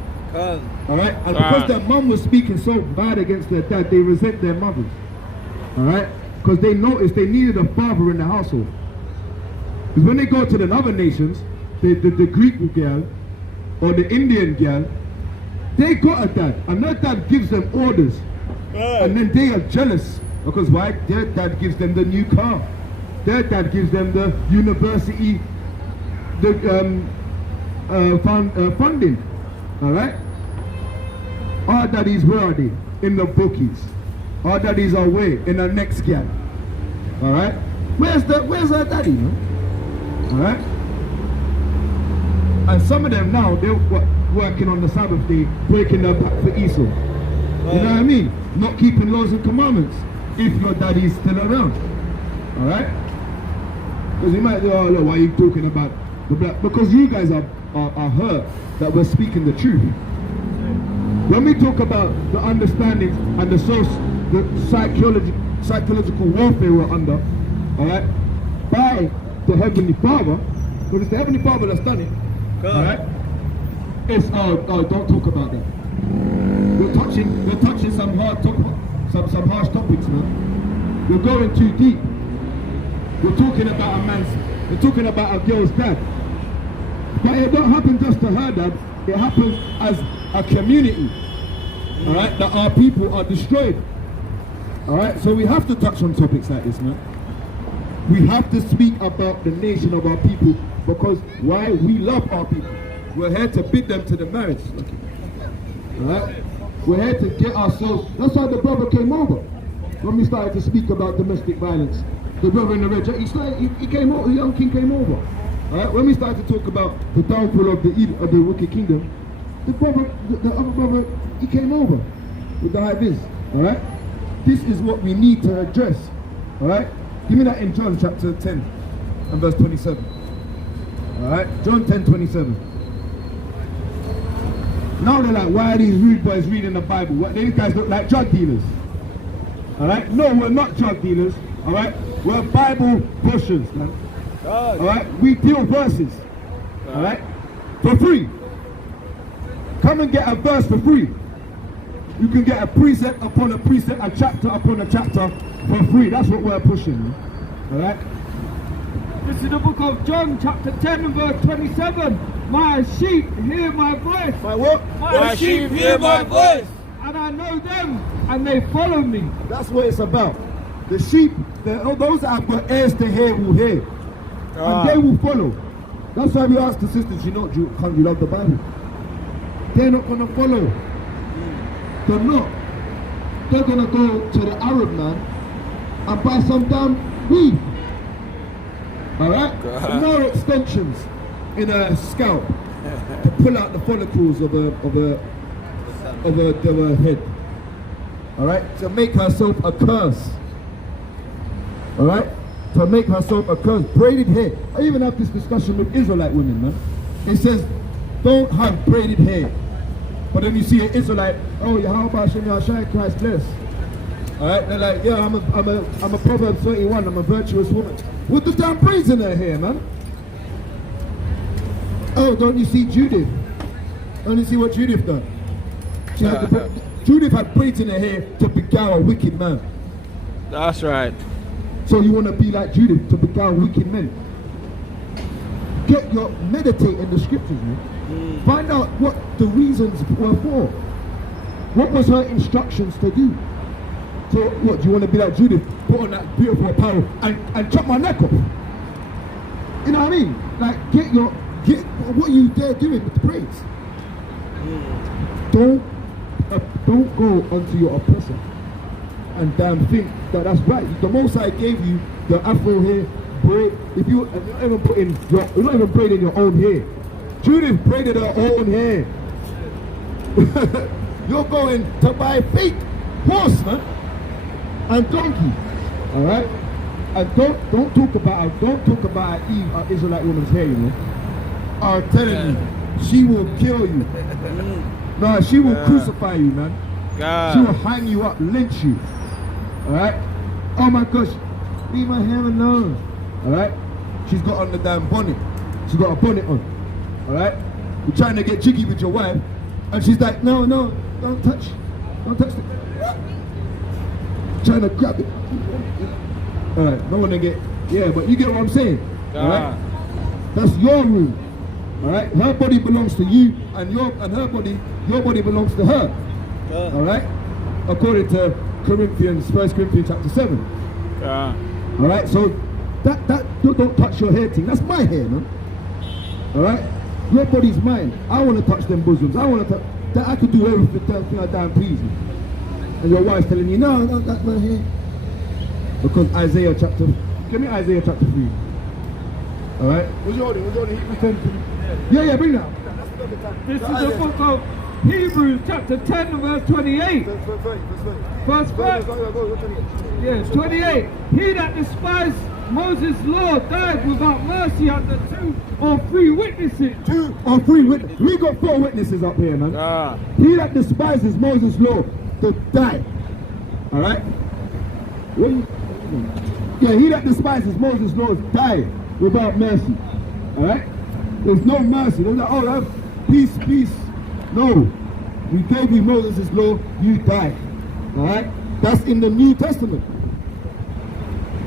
Alright? And because their mum was speaking so bad against their dad, they resent their mothers. Alright? Because they noticed they needed a father in the household. Because when they go to the other nations, the Greek girl or the Indian girl, they got a dad, and their dad gives them orders, and then they are jealous because why? Their dad gives them the new car, their dad gives them the university, funding. All right. Our daddies, where are they? In the bookies. Our daddies are where? In the next girl. All right. Where's our daddy, man? All right. And some of them now they're working on the Sabbath day, breaking their back for Esau. You know what I mean? Not keeping laws and commandments if your daddy is still around. Alright? Because you might say, oh look, why are you talking about the black? Because you guys are hurt that we're speaking the truth. When we talk about the understanding and the psychological warfare we're under, alright, by the Heavenly Father, because it's the Heavenly Father that's done it. Alright? It's don't talk about that. We're touching some harsh topics, man. We're going too deep. We're talking about a girl's dad. But it don't happen just to her dad, it happens as a community. Alright? That our people are destroyed. Alright? So we have to touch on topics like this, man. We have to speak about the nation of our people, because why? We love our people. We're here to bid them to the marriage. Alright? We're here to get ourselves. That's why the brother came over. When we started to speak about domestic violence. The brother in the red jacket, he came over, the young king came over. Alright? When we started to talk about the downfall of the wicked kingdom, the other brother, he came over with the high vis. Alright? This is what we need to address. Alright? Give me that in John chapter 10 and verse 27. Alright? John 10:27. Now they're like, why are these rude boys reading the Bible? What, these guys look like drug dealers. Alright? No, we're not drug dealers. Alright? We're Bible pushers, man. Alright? We deal verses. Alright? For free. Come and get a verse for free. You can get a precept upon a precept, a chapter upon a chapter for free. That's what we're pushing, man. Alright? This is the book of John, chapter 10 and verse 27. My sheep hear my voice. My what? My sheep hear my voice. And and I know them, and they follow me. That's what it's about. The sheep, those that have got ears to hear will hear. And they will follow. That's why we ask the sisters, can't you love the Bible? They're not going to follow. They're not. They're going to go to the Arab man and buy some damn weed. Alright? No extensions in a scalp to pull out the follicles of a head. Alright? To make herself a curse. Alright? To make herself a curse. Braided hair. I even have this discussion with Israelite women, man. It says, don't have braided hair. But then you see an Israelite, oh, how about Hashem Yahshai, Christ bless. Alright? They're like, yeah, I'm a Proverbs 31, I'm a virtuous woman. With the damn braids in her hair, man. Oh, don't you see Judith? Don't you see what Judith done? Judith had braids in her hair to beguile a wicked man. That's right. So you want to be like Judith to beguile wicked men? Meditate in the scriptures, man. Find out what the reasons were for. What was her instructions to do? So what, do you want to be like Judith? Put on that beautiful apparel and chop my neck off? You know what I mean? Like get what you dare doing with the braids. Don't go onto your oppressor and damn think that's right. The Most High gave you the afro hair braid. If you're not even braiding your own hair. Judith braided her own hair. You're going to buy fake horse, man, and donkey. All right, and don't talk about Eve, an Israelite woman's hair. You know, I'm telling you, she will kill you. No, she will crucify you, man. She will hang you up, lynch you. All right. Oh my gosh, leave my hair alone. All right. She's got on the damn bonnet. She's got a bonnet on. All right. You're trying to get jiggy with your wife, and she's like, no, don't touch it. Trying to grab it. All right. Don't want to get. Yeah, but you get what I'm saying. All right. That's your room. All right. Her body belongs to you, and your body belongs to her. All right. According to 1 Corinthians chapter 7. All right. So that don't touch your hair thing. That's my hair, man. All right. Your body's mine. I want to touch them bosoms. I want to touch that. I could do everything I damn please me. And your wife's telling you, no, that's my hair. Because give me Isaiah chapter 3. All right. What's your order? Yeah, bring that. This is the book of Hebrews chapter 10 verse 28. Verse 28. He that despised Moses' law died without mercy under 2 or 3 witnesses. 2 or 3 witnesses. We got 4 witnesses up here, man. He that despises Moses' law to die. All right. Yeah, he that despises Moses' law die without mercy. All right. There's no mercy. There's like, oh, peace. No. We gave you Moses' law, you died. All right? That's in the New Testament.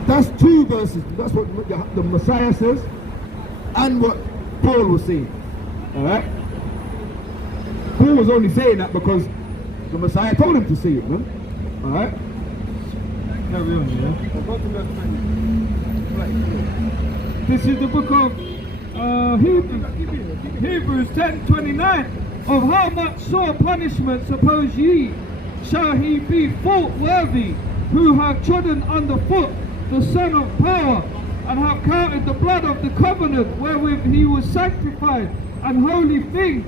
That's 2 verses. That's what the Messiah says and what Paul was saying. All right? Paul was only saying that because the Messiah told him to say it, man. All right? Carry on, yeah? This is the book of Hebrews 10:29. Of how much sore punishment suppose ye shall he be thought worthy, who have trodden underfoot the Son of Power, and have counted the blood of the covenant wherewith he was sanctified, an holy thing,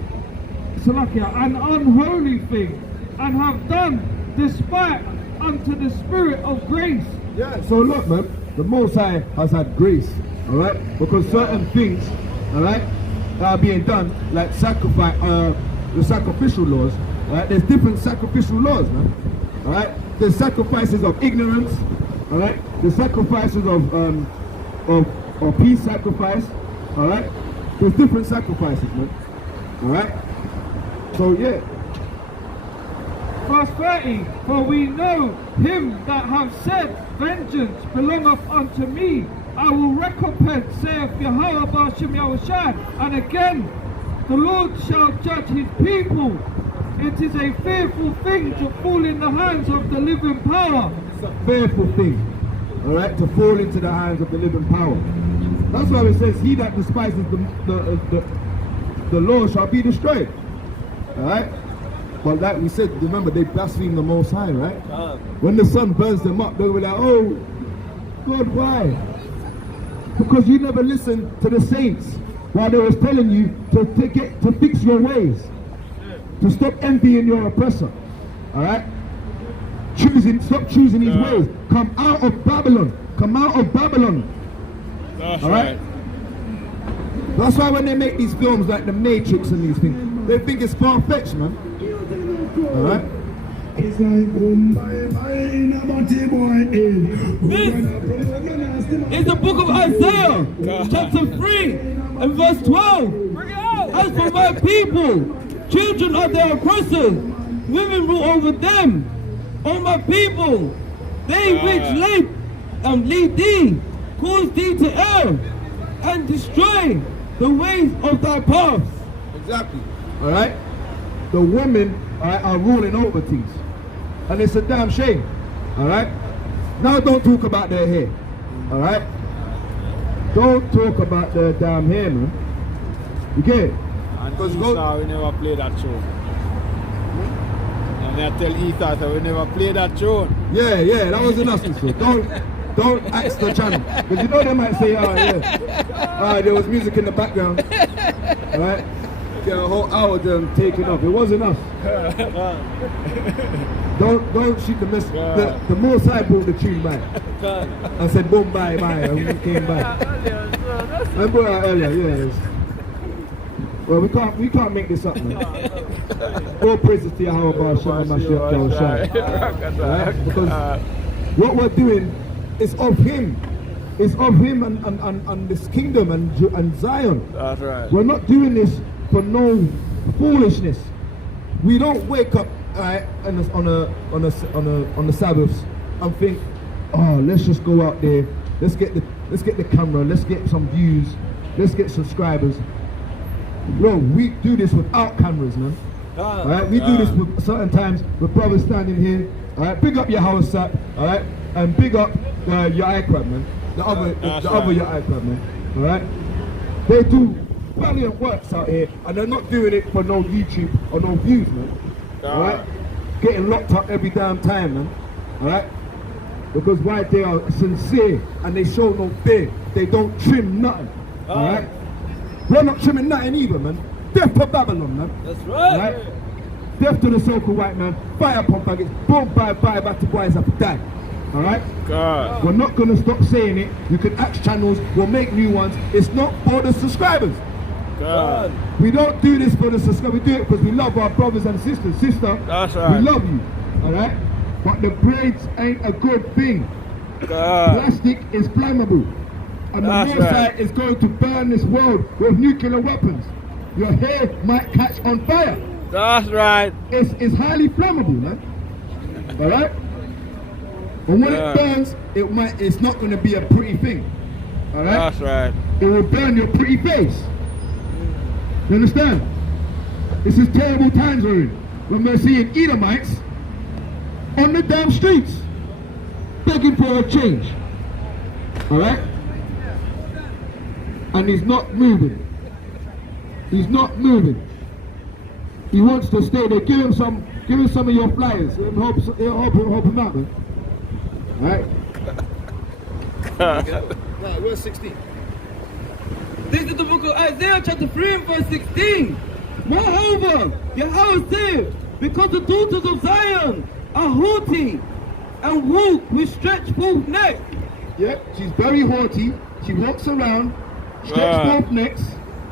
an unholy thing, and have done despite unto the Spirit of grace. Yeah, so look, man, the Most High has had grace, all right? Because certain things, all right, are being done, like sacrifice, the sacrificial laws, all right? There's different sacrificial laws, man, all right? There's sacrifices of ignorance, all right? There's sacrifices of peace sacrifice, all right? There's different sacrifices, man, all right? So, yeah. Verse 30, for we know him that have said, vengeance belongeth unto me, I will recompense, saith Yahweh B'Shem Yahushai. And again, the Lord shall judge his people. It is a fearful thing to fall in the hands of the living power. It's a fearful thing, all right, to fall into the hands of the living power. That's why it says, he that despises the law shall be destroyed. All right? But like we said, remember, they blaspheme the Most High, right? When the sun burns them up, they'll be like, oh, God, why? Because you never listened to the saints while they was telling you to fix your ways, to stop envying your oppressor. All right? Stop choosing his ways. Come out of Babylon. Come out of Babylon. That's all right? That's why when they make these films like The Matrix and these things, they think it's far-fetched, man. All right? This is the book of Isaiah, chapter 3 and verse 12. As for my people, children are their oppressors, women rule over them. O my people, they which lead thee, cause thee to err, and destroy the ways of thy paths. Exactly. All right? The women are ruling over things. And it's a damn shame. All right? Now don't talk about their hair. All right? Don't talk about their damn hair, man. You get it? And Esau, we never play that tune. And I tell Ethan that we never play that tune. Yeah, that was enough. So don't ask the channel. Because you know they might say, oh yeah. There was music in the background. All right? Get a whole hour them taking off. It wasn't us. Don't shoot the mess. The Most High brought the tune back. I said boom bye and we came back. I brought that earlier, yes. Well, we can't make this up, man. All praises to Yahweh Ba'Shem Mashiach Yahushua. Because what we're doing is of him. It's of him and this kingdom and Zion. That's right. We're not doing this for no foolishness. We don't wake up on the Sabbaths and think, oh, let's just go out there, let's get the camera, let's get some views, let's get subscribers. Bro, we do this without cameras, man. Alright, we do this with certain times with brothers standing here. Alright, big up your house up, alright, and big up your iCrab, man. The other your iCrab, man. Alright? They do valiant works out here, and they're not doing it for no YouTube or no views, man. Alright? Getting locked up every damn time, man. Alright? Because why? They are sincere and they show no fear. They don't trim nothing. Alright? We're not trimming nothing either, man. Death to Babylon, man. That's right. Alright? Death to the so-called white man. Fire upon faggots. Boom, bye, back to boys have to die. Alright? God. We're not going to stop saying it. You can ask channels. We'll make new ones. It's not for the subscribers. God. We don't do this for the subscribers. We do it because we love our brothers and sisters. Sister, that's right. We love you. Alright? But the braids ain't a good thing. God. Plastic is flammable. And the Most High is going to burn this world with nuclear weapons. Your hair might catch on fire. That's right. It's highly flammable, man. Alright? And when it burns, it's not going to be a pretty thing. Alright? That's right. It will burn your pretty face. You understand? This is terrible times we're in. When we're seeing Edomites on the damn streets begging for a change. Alright? And he's not moving. He's not moving. He wants to stay there. Give him some of your flyers. Help him out, man. Alright? Right, verse 16. This is the book of Isaiah chapter 3 and verse 16. Moreover, Yahweh said, because the daughters of Zion are haughty and walk with stretched forth neck. Yep, she's very haughty. She walks around, stretched forth necks.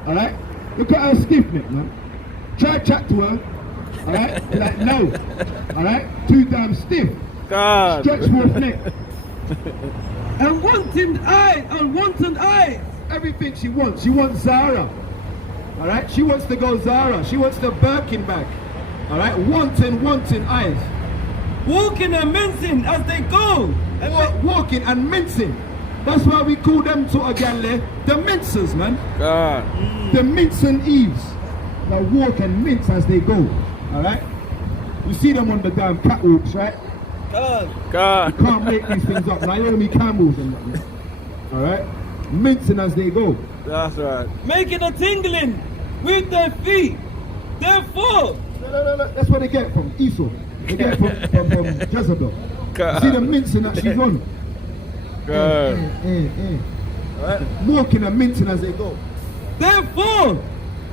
Alright? Look at her stiff neck, man. Try to chat to her. Alright? Be like, no. Alright? Too damn stiff. God. Stretched forth neck. And wanton eyes. Everything she wants. She wants Zara. Alright? She wants to go Zara. She wants the Birkin bag. Alright? Wanton eyes. Walking and mincing as they go. Walking and mincing. That's why we call them sort of gal there the mincers, man. God. The mince and eves. They walk and mince as they go. Alright? You see them on the damn catwalks, right? God. You can't make these things up. Now you only camels and that. Alright? Mincing as they go. That's right. Making a tingling with their feet. Therefore, No. That's where they get it from. Esau. They get it from Jezebel. You see them mincing that she's on. God. Alright? Walking and mincing as they go. therefore,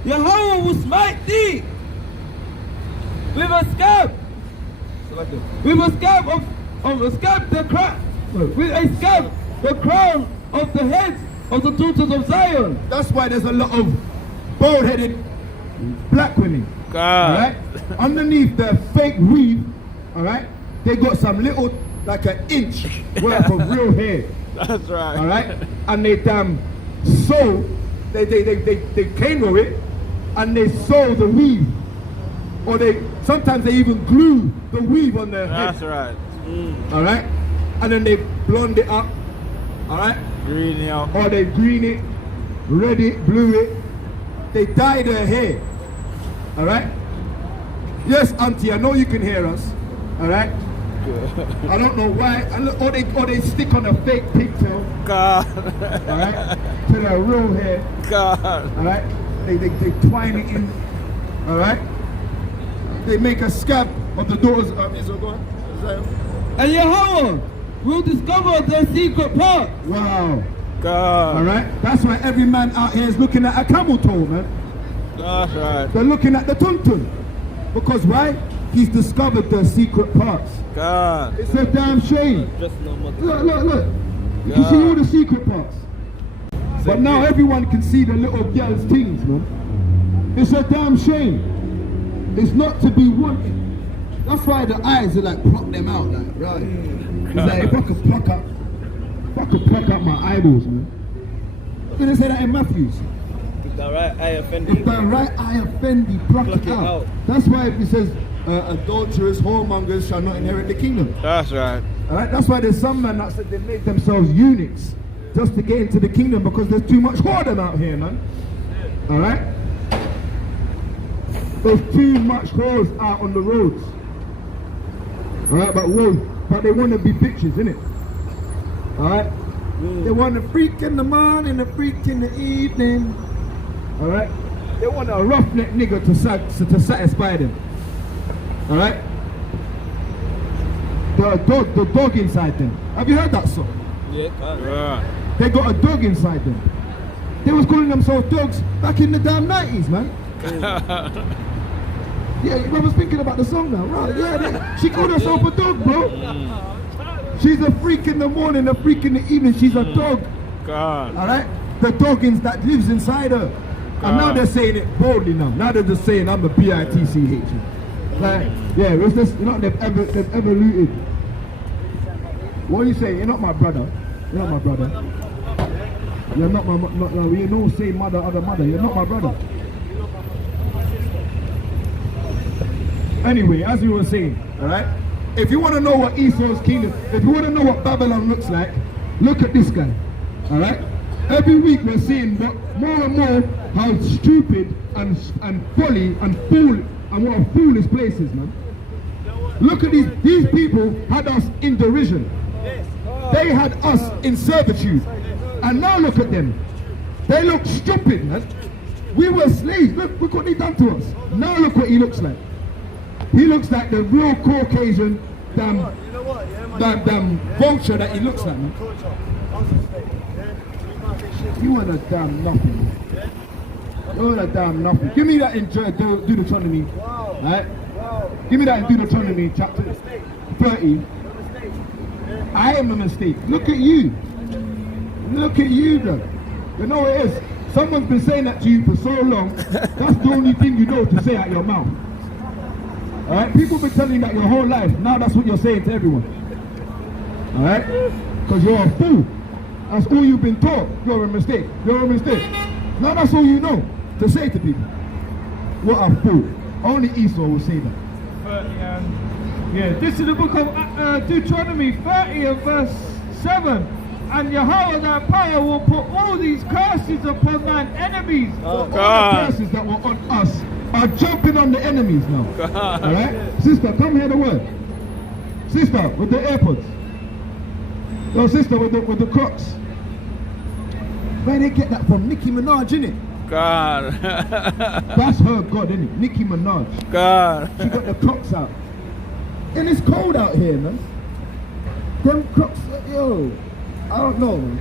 Yahweh will smite thee with a scab. With a scab of a scab the crown. With a scab the crown of the heads of the daughters of Zion. That's why there's a lot of bald-headed black women. God. Alright? Underneath their fake weave, alright, they got some little, like an inch worth of real hair. That's right. Alright? And they damn sew, they came with it, and they sew the weave. Or sometimes they even glue the weave on their head. That's right. Alright? And then they blonde it up. Alright? Green it up. Or they green it, red it, blue it. They dye their hair. Alright? Yes, auntie, I know you can hear us. Alright? I don't know why. Or they stick on a fake pigtail. God. Alright? To their real hair. God. Alright? They twine it in. Alright? They make a scab of the doors of Israel. Go on. And Yahweh will discover their secret part. Wow. God. Alright? That's why every man out here is looking at a camel toe, man. That's right. They're looking at the tuntun. Because why? He's discovered their secret parts. God. It's a damn shame. Just no more. Look. You can see all the secret parts. But now everyone can see the little girl's things, man. It's a damn shame. It's not to be wanted. That's why the eyes are like, pluck them out, like, right? It's like, if I could pluck up my eyeballs, man. Did they say that in Matthews? If the right eye offend If you, thy right eye offend thee, pluck it out. That's why it says, adulterers, whoremongers shall not inherit the kingdom. That's right. Alright, that's why there's some men that said they made themselves eunuchs just to get into the kingdom because there's too much whoredom out here, man. Alright? There's too much whores out on the roads. Alright, but they want to be bitches, innit? Alright? They want a freak in the morning, a freak in the evening. Alright? They want a roughneck nigga to satisfy them. Alright? The dog inside them. Have you heard that song? Yeah. They got a dog inside them. They was calling themselves dogs back in the damn 90s, man. Yeah, I was thinking about the song now. Right, yeah, she called herself a dog, bro. She's a freak in the morning, a freak in the evening. She's a dog. God. Alright? The doggins that lives inside her. And now they're saying it boldly now. Now they're just saying I'm a bitch. Like, yeah, it's just, you know, they've ever looted. What are you saying? You're not my brother. You're not my brother. You're not my you know, say mother, other mother. You're not my brother. Anyway, as we were saying, alright? If you want to know what Esau's kingdom, if you want to know what Babylon looks like, look at this guy. Alright? Every week we're seeing more and more how stupid and folly and fool and what a foolish place is, man. Look at these people had us in derision. They had us in servitude. And now look at them. They look stupid, man. We were slaves. Look what they done to us. Now look what he looks like. He looks like the real Caucasian damn vulture that he looks like, man. You want a damn nothing. You want a damn nothing. Give me that in Deuteronomy. Right? Give me that in Deuteronomy chapter 30. I am a mistake. Look at you. Look at you, bro. You know what it is? Someone's been saying that to you for so long. That's the only thing you know to say out your mouth. Alright? People have been telling you that your whole life. Now that's what you're saying to everyone. Alright? Because you're a fool. That's all you've been taught. You're a mistake. You're a mistake. Now that's all you know to say to people. What a fool. Only Esau will say that. Yeah, this is the book of Deuteronomy 30 and verse 7. And Yahweh thy power will put all these curses upon thine enemies. All the curses that were on us are jumping on the enemies now. Alright? Sister, come hear the word. Sister, with the AirPods. No, sister, with the Crocs. Where they get that from? Nicki Minaj, innit? God. That's her God, innit? Nicki Minaj. God. She got the Crocs out. And it's cold out here, man. Them Crocs, yo, I don't know, man.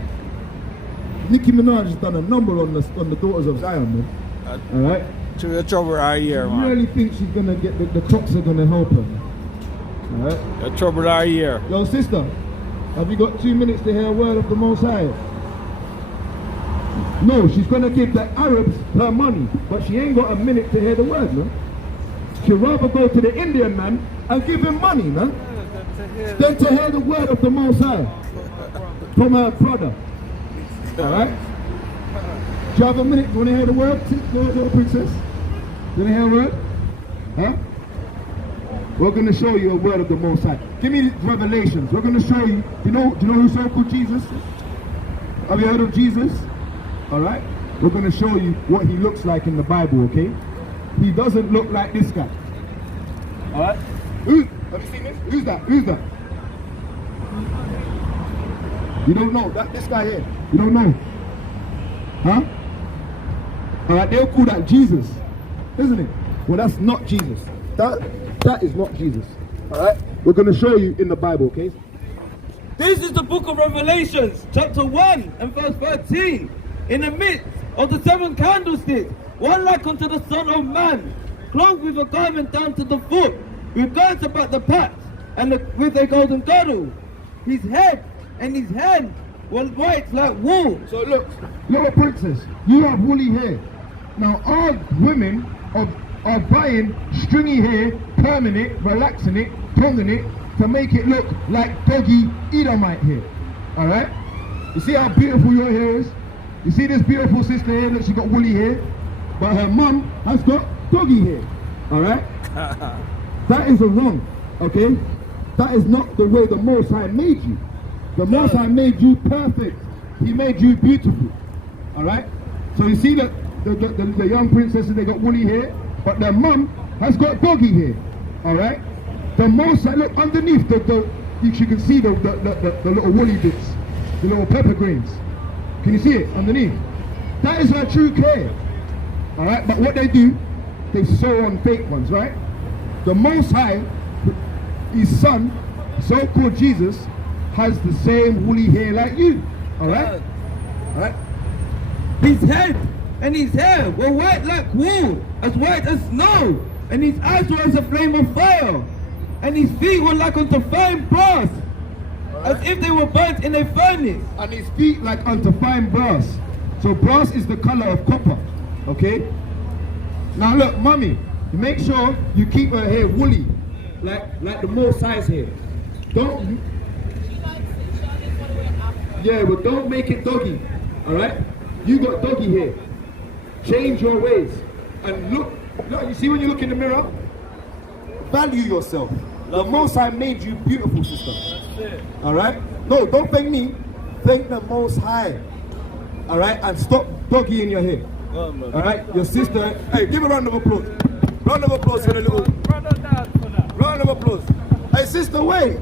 Nicki Minaj has done a number on the daughters of Zion, man. Alright? To the trouble our year, I man. really think she's gonna get the Crocs are gonna help her, man. Alright? The trouble our year. Yo, sister, have you got 2 minutes to hear a word of the Most High? No, she's gonna give the Arabs her money, but she ain't got a minute to hear the word, man. She'd rather go to the Indian man and give him money, man, than to hear the word of the Most High from her brother. Alright? Do you have a minute? Do you want to hear the word, little princess? Do you want to hear a word? Huh? We're going to show you a word of the Most High. Give me Revelations. We're going to show you. Do you know who so called Jesus? Have you heard of Jesus? Alright? We're going to show you what he looks like in the Bible, okay? He doesn't look like this guy. Alright? Have you seen this? Who's that? Who's that? You don't know. This guy here. You don't know. Huh? Alright, they'll call that Jesus. Isn't it? Well, that's not Jesus. That is not Jesus. Alright? We're going to show you in the Bible, okay? This is the book of Revelations, chapter 1 and verse 13. In the midst of the 7 candlesticks, one like unto the Son of Man, clothed with a garment down to the foot, with girds about the paps, and with a golden girdle. His head and his hand were white like wool. So look, little princess, you have woolly hair. Now our women are buying stringy hair, perming it, relaxing it, tonguing it, to make it look like doggy Edomite hair. Alright? You see how beautiful your hair is? You see this beautiful sister here that she got woolly hair? But her mum has got doggy hair. Alright? That is wrong. Okay? That is not the way the Most High made you. The Most High made you perfect. He made you beautiful. Alright? So you see that the young princesses, they got woolly hair, but their mum has got doggy hair. Alright? The Most High, look underneath you can see the little woolly bits, the little pepper grains. Can you see it underneath? That is her true hair. Alright? But what they do, they sew on fake ones, right? The Most High, his son, so-called Jesus, has the same woolly hair like you. Alright? Alright? His head and his hair were white like wool, as white as snow, and his eyes were as a flame of fire, and his feet were like unto fine brass, as if they were burnt in a furnace. And his feet like unto fine brass. So brass is the color of copper. Okay? Now look, mommy, make sure you keep her hair woolly, like the Most High's hair. Don't. Yeah, but don't make it doggy. Alright? You got doggy hair. Change your ways. And look, you see when you look in the mirror? Value yourself. The Most High made you beautiful, sister. Alright? No, don't thank me. Thank the Most High. Alright? And stop doggy in your hair. Alright? Your sister. Hey, give a round of applause. Round of applause for the little. Round of applause. Hey, sister, wait.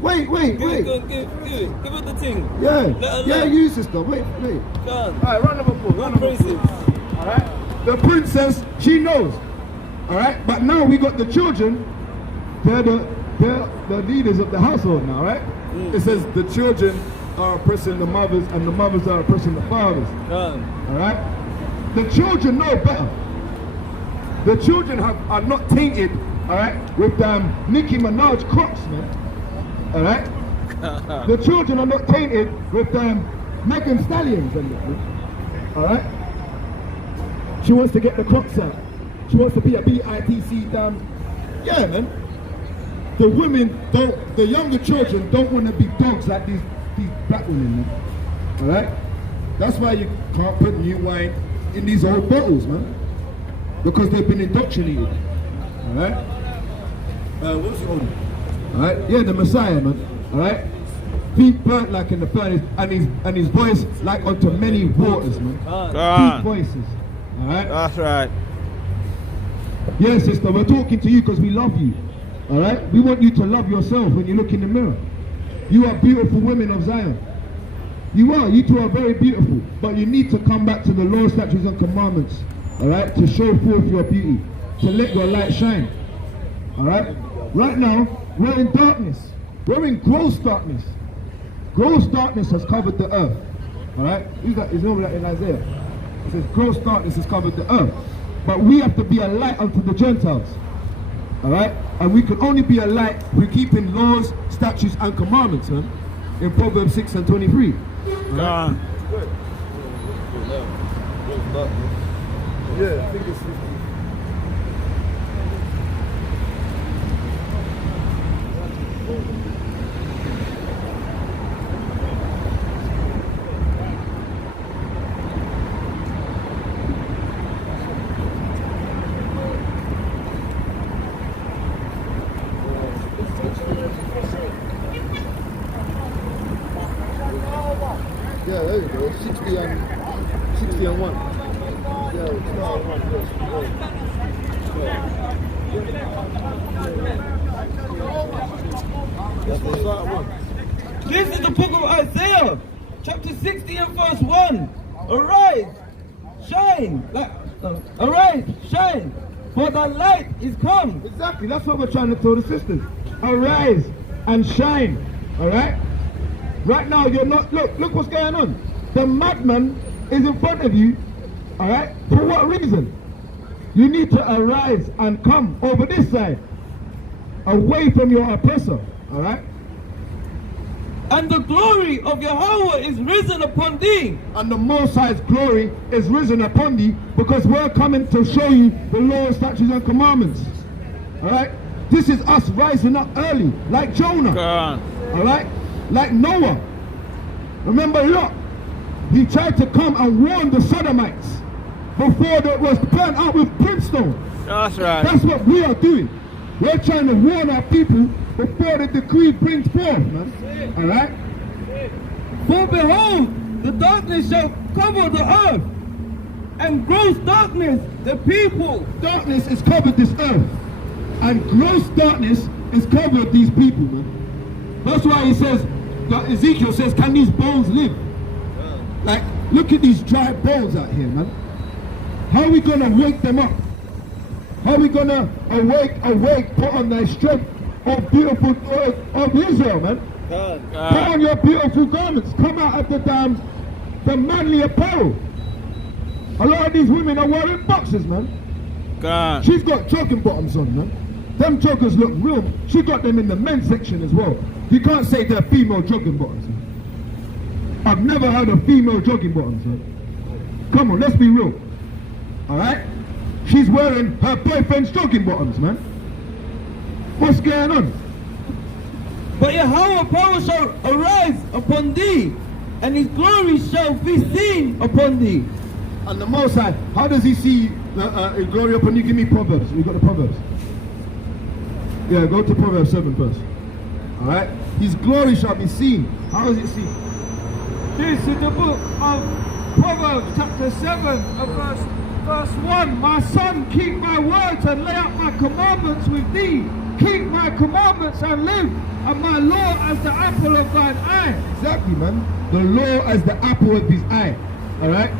Wait. Give her the thing. Yeah, you sister. Wait. Alright, round of applause. Round of applause. Alright? The princess, she knows. Alright? But now we got the children. They're the leaders of the household now, right? It says the children are oppressing the mothers and the mothers are oppressing the fathers. Alright? The children know better. The children are not tainted, alright, with Nicki Minaj Crocs, man. Alright? The children are not tainted with Megan Stallions and alright? She wants to get the Crocs out. She wants to be a BITC yeah, man. The women the younger children don't want to be dogs like these black women, man. Alright? That's why you can't put new wine in these old bottles, man. Because they've been indoctrinated. Alright? What's the old? Alright? Yeah, the Messiah, man. Alright? Feet burnt like in the furnace, and his voice like unto many waters, man. Deep voices. Alright? That's right. Yeah, sister, we're talking to you because we love you. All right? We want you to love yourself when you look in the mirror. You are beautiful women of Zion. You are. You two are very beautiful. But you need to come back to the law, statutes, and commandments. All right? To show forth your beauty. To let your light shine. All right? Right now, we're in darkness. We're in gross darkness. Gross darkness has covered the earth. All right? Is that in Isaiah? It says gross darkness has covered the earth. But we have to be a light unto the Gentiles. All right? And we can only be a light through keeping laws, statutes, and commandments, man. In Proverbs 6 and 23. Gone. Yeah, I think it's 50. Yeah, there you go. 60 and 1. Yeah, it's not on 1. That's not 1. This is the book of Isaiah, chapter 60 and verse 1. Arise, shine, arise, shine, for the light is come. Exactly, that's what we're trying to tell the sisters. Arise and shine. All right? Right now, you're not. Look what's going on. The madman is in front of you. All right? For what reason? You need to arise and come over this side, away from your oppressor. All right? And the glory of Yahweh is risen upon thee. And the Most High's glory is risen upon thee, because we're coming to show you the law, statutes, and commandments. All right? This is us rising up early, like Jonah. Gone. All right? Like Noah. Remember Lot? He tried to come and warn the Sodomites before it was burnt out with brimstone. That's right. That's what we are doing. We're trying to warn our people before the decree brings forth, man. All right? For behold, the darkness shall cover the earth, and gross darkness the people. Darkness has covered this earth, and gross darkness has covered these people, man. That's why he says, Ezekiel says, can these bones live? Like, look at these dry bones out here, man. How are we going to wake them up? How are we going to awake, put on their strength of beautiful, of Israel, man? Put on your beautiful garments. Come out of the manly apparel. A lot of these women are wearing boxers, man. Gone. She's got jogging bottoms on, man. Them joggers look real. She got them in the men's section as well. You can't say they're female jogging bottoms, man. I've never heard of female jogging bottoms, man. Come on, let's be real. Alright? She's wearing her boyfriend's jogging bottoms, man. What's going on? But Yahweh's power shall arise upon thee, and his glory shall be seen upon thee. And the Most High, how does he see his glory upon you? Give me Proverbs. We got the Proverbs. Yeah, go to Proverbs 7 first. Alright? His glory shall be seen. How is it seen? This is the book of Proverbs, chapter 7, verse 1. My son, keep my words and lay out my commandments with thee. Keep my commandments and live, and my law as the apple of thine eye. Exactly, man. The law as the apple of his eye. Alright?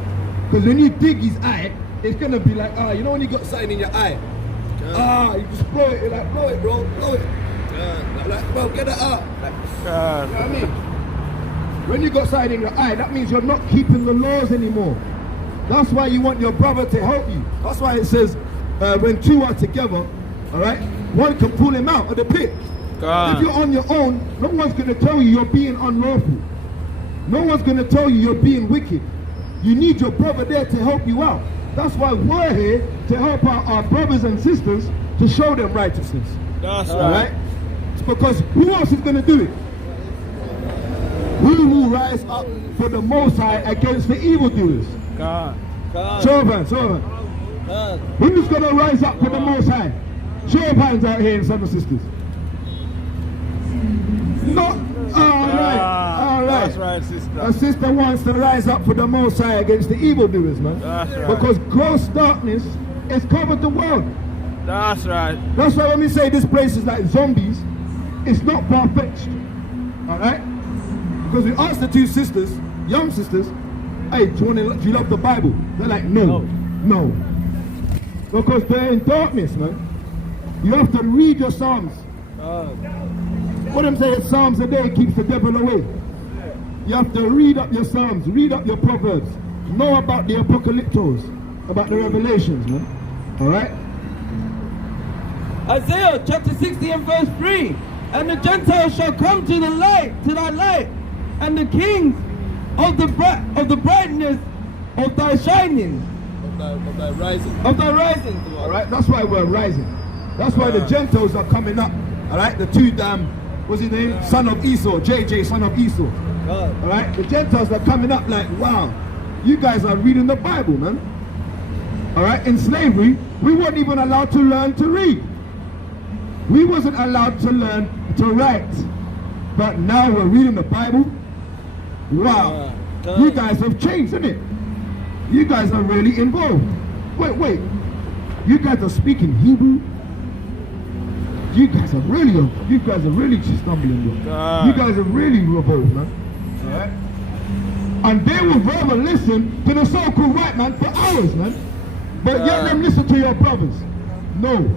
Because when you dig his eye, it's going to be like, you know when you got something in your eye? You just blow it, you're like, blow it, bro, blow it. Like, bro, get it up. Like, you know what I mean? When you got something in your eye, that means you're not keeping the laws anymore. That's why you want your brother to help you. That's why it says, when two are together, alright, one can pull him out of the pit. If you're on your own, no one's going to tell you you're being unlawful. No one's going to tell you you're being wicked. You need your brother there to help you out. That's why we're here to help our brothers and sisters to show them righteousness. That's right. Alright? It's because who else is going to do it? We will rise up for the Most High against the evildoers. God. Show of hands, show of hands. Who's going to rise up for the Most High? Show of hands out here, sons and sisters. Not all right. That's right, sister. A sister wants to rise up for the Most High against the evildoers, man. That's right. Because gross darkness has covered the world. That's right. That's why when we say this place is like zombies, it's not far-fetched. Alright? Because we asked the two sisters, young sisters, hey, do you love the Bible? They're like, no. Because they're in darkness, man. You have to read your Psalms. What I'm saying, Psalms a day keeps the devil away. You have to read up your Psalms, read up your Proverbs, know about the Apocalyptos, about the Revelations, man. Alright? Isaiah chapter 60 and verse 3. And the Gentiles shall come to the light, to thy light, and the kings of the brightness of thy shining. Of thy rising. Of thy rising. Alright, that's why we're rising. That's why the Gentiles are coming up. Alright, the two what's his name? Son of Esau, JJ, son of Esau. Alright, the Gentiles are coming up like, wow, you guys are reading the Bible, man. Alright, in slavery, we weren't even allowed to learn to read. We wasn't allowed to learn to write. But now we're reading the Bible. Wow, you guys have changed, isn't it? You guys are really involved. Wait, you guys are speaking Hebrew? You guys are really stumbling. You guys are really revolved, man. Alright? And they will rather listen to the so-called white man for hours, man. But yet them listen to your brothers. No,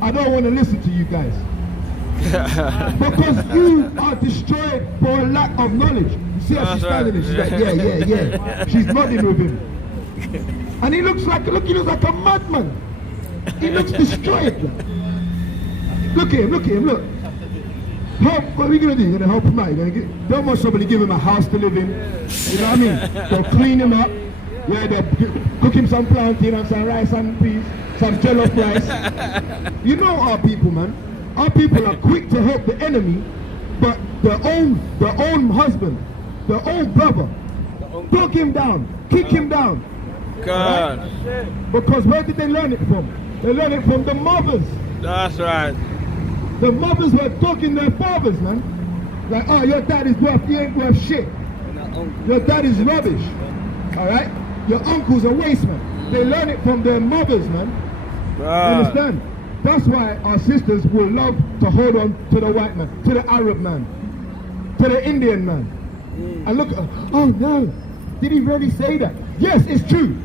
I don't want to listen to you guys. Because you are destroyed for a lack of knowledge. You see how she's standing there? She's like, yeah. She's nodding with him. And he looks like a madman. He looks destroyed. Look at him, look. What are we going to do? You're going to help him out. Don't want somebody give him a house to live in. You know what I mean? They'll clean him up. Yeah, they'll cook him some plantain and some rice and peas, some jollof rice. You know our people, man. Our people are quick to help the enemy, but their own husband, their own brother, dog him down, kick him down. God. Right? Because where did they learn it from? They learned it from the mothers. That's right. The mothers were dogging their fathers, man. Like, oh, your dad is he ain't worth shit. Your dad is rubbish. Alright? Your uncle's a waste, man. They learn it from their mothers, man. You understand? That's why our sisters will love to hold on to the white man, to the Arab man, to the Indian man. And look, oh no, did he really say that? Yes, it's true.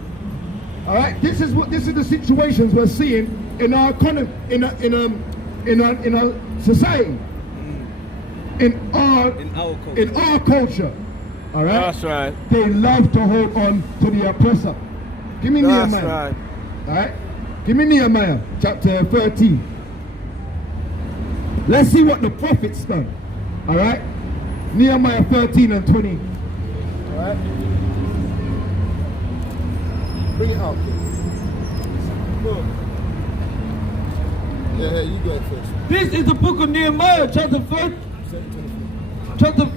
Alright? This is the situations we're seeing in our economy, in our society, in our culture. All right. That's right. They love to hold on to the oppressor. Give me That's Nehemiah. right. All right. Give me Nehemiah chapter 13. Let's see what the prophets done. All right. Nehemiah 13 and 20. All right. Bring it out. Look. Yeah, you go first. This is the book of Nehemiah, chapter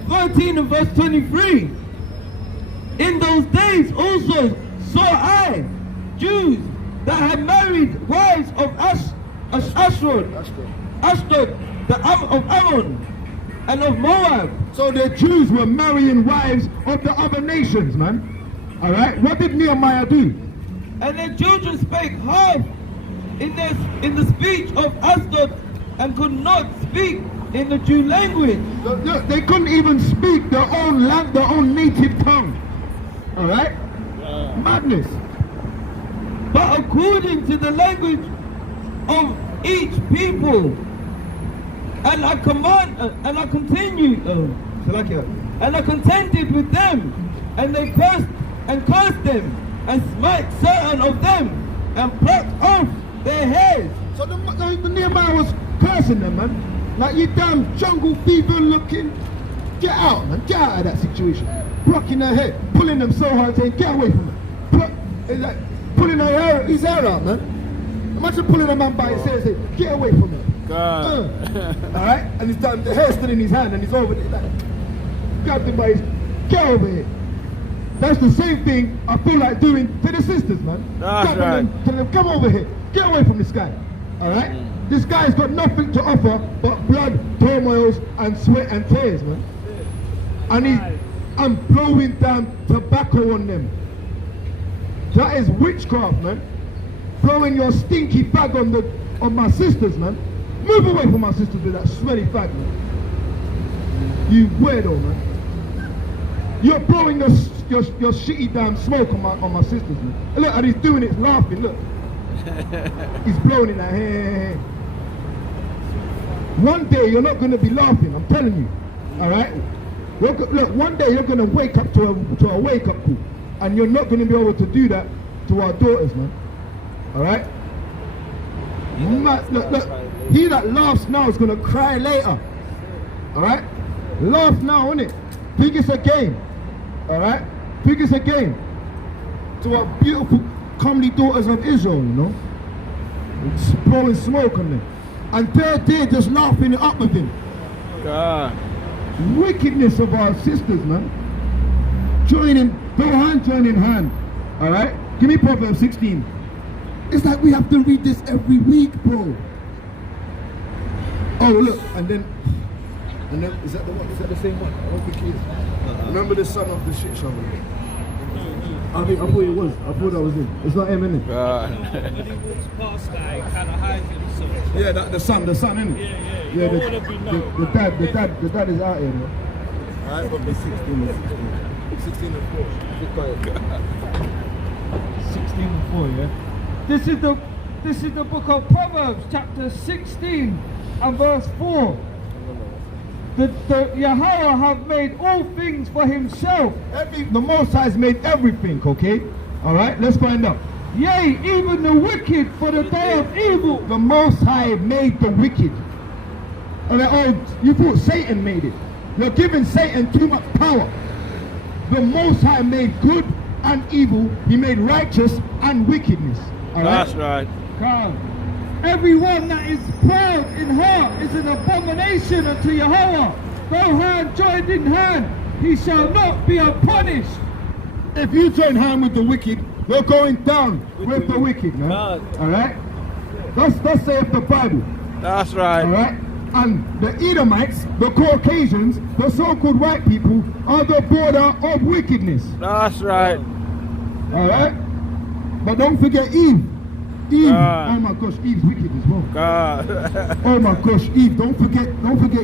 13 and verse 23. In those days also saw I Jews that had married wives of Ashdod, of Ammon, and of Moab. So the Jews were marrying wives of the other nations, man. All right. What did Nehemiah do? And their children spake half in the speech of Ashdod, and could not speak in the Jew language. They couldn't even speak their own native tongue. All right? Madness. But according to the language of each people, and I contended with them, and they cursed them, and smite certain of them, and plucked off their heads. So the Nehemiah was cursing them, man. Like, you damn jungle fever looking. Get out, man. Get out of that situation. Plucking their head, pulling them so hard, saying, get away from them. It's like pulling his hair out, man. Imagine pulling a man by his hair and saying, get away from him. God. Alright? And he's done, the hair's still in his hand and he's over there, like, grabbed him by his, get over here. That's the same thing I feel like doing to the sisters, man. That's right. Tell them, come over here. Get away from this guy. Alright? This guy's got nothing to offer but blood, turmoils, and sweat and tears, man. And I'm blowing down tobacco on them. That is witchcraft, man. Blowing your stinky bag on of my sisters, man. Move away from my sisters with that smelly fag, man. You weirdo, man. You're blowing your shitty damn smoke on my sisters, man. And look, and he's doing it, laughing, look. He's blowing it like, hey. One day you're not going to be laughing, I'm telling you. Alright? Look, one day you're going to wake up to a wake-up call. And you're not going to be able to do that to our daughters, man. Alright? Look. He that laughs now is going to cry later. Alright? Laugh now, innit? Think it's a game. Alright? Think it's a game. To our beautiful, comely daughters of Israel, you know? It's blowing smoke on them. And they're just laughing it up with him. God. Wickedness of our sisters, man. Joining hand. Alright? Give me Proverbs 16. It's like we have to read this every week, bro. Oh, look, and then is that the one? Is that the same one? I don't think it is. Remember the son of the shit shovel? I thought it was. I thought that was him. It's not him, innit? When he walks past that, he kind of hides himself. Yeah, the son, innit? Yeah. The dad is out here, man. Alright, probably 16 and 4. 16 and 4, yeah. This is the book of Proverbs, chapter 16 and verse 4. The Yahweh have made all things for himself. The Most High has made everything, okay? Alright, let's find out. Yea, even the wicked for the day of evil. The Most High made the wicked. And you thought Satan made it. You're giving Satan too much power. The Most High made good and evil. He made righteous and wickedness. Alright? That's right. God. Everyone that is proud in heart is an abomination unto Yahweh. Though hand joined in hand, he shall not be unpunished. If you join hand with the wicked, you're going down with the wicked, man. Alright? That's saith the Bible. That's right. Alright? And the Edomites, the Caucasians, the so-called white people are the border of wickedness. That's right. Alright? But don't forget Eve. Eve, God. oh my gosh, Eve's wicked as well. God. Oh my gosh, Eve, don't forget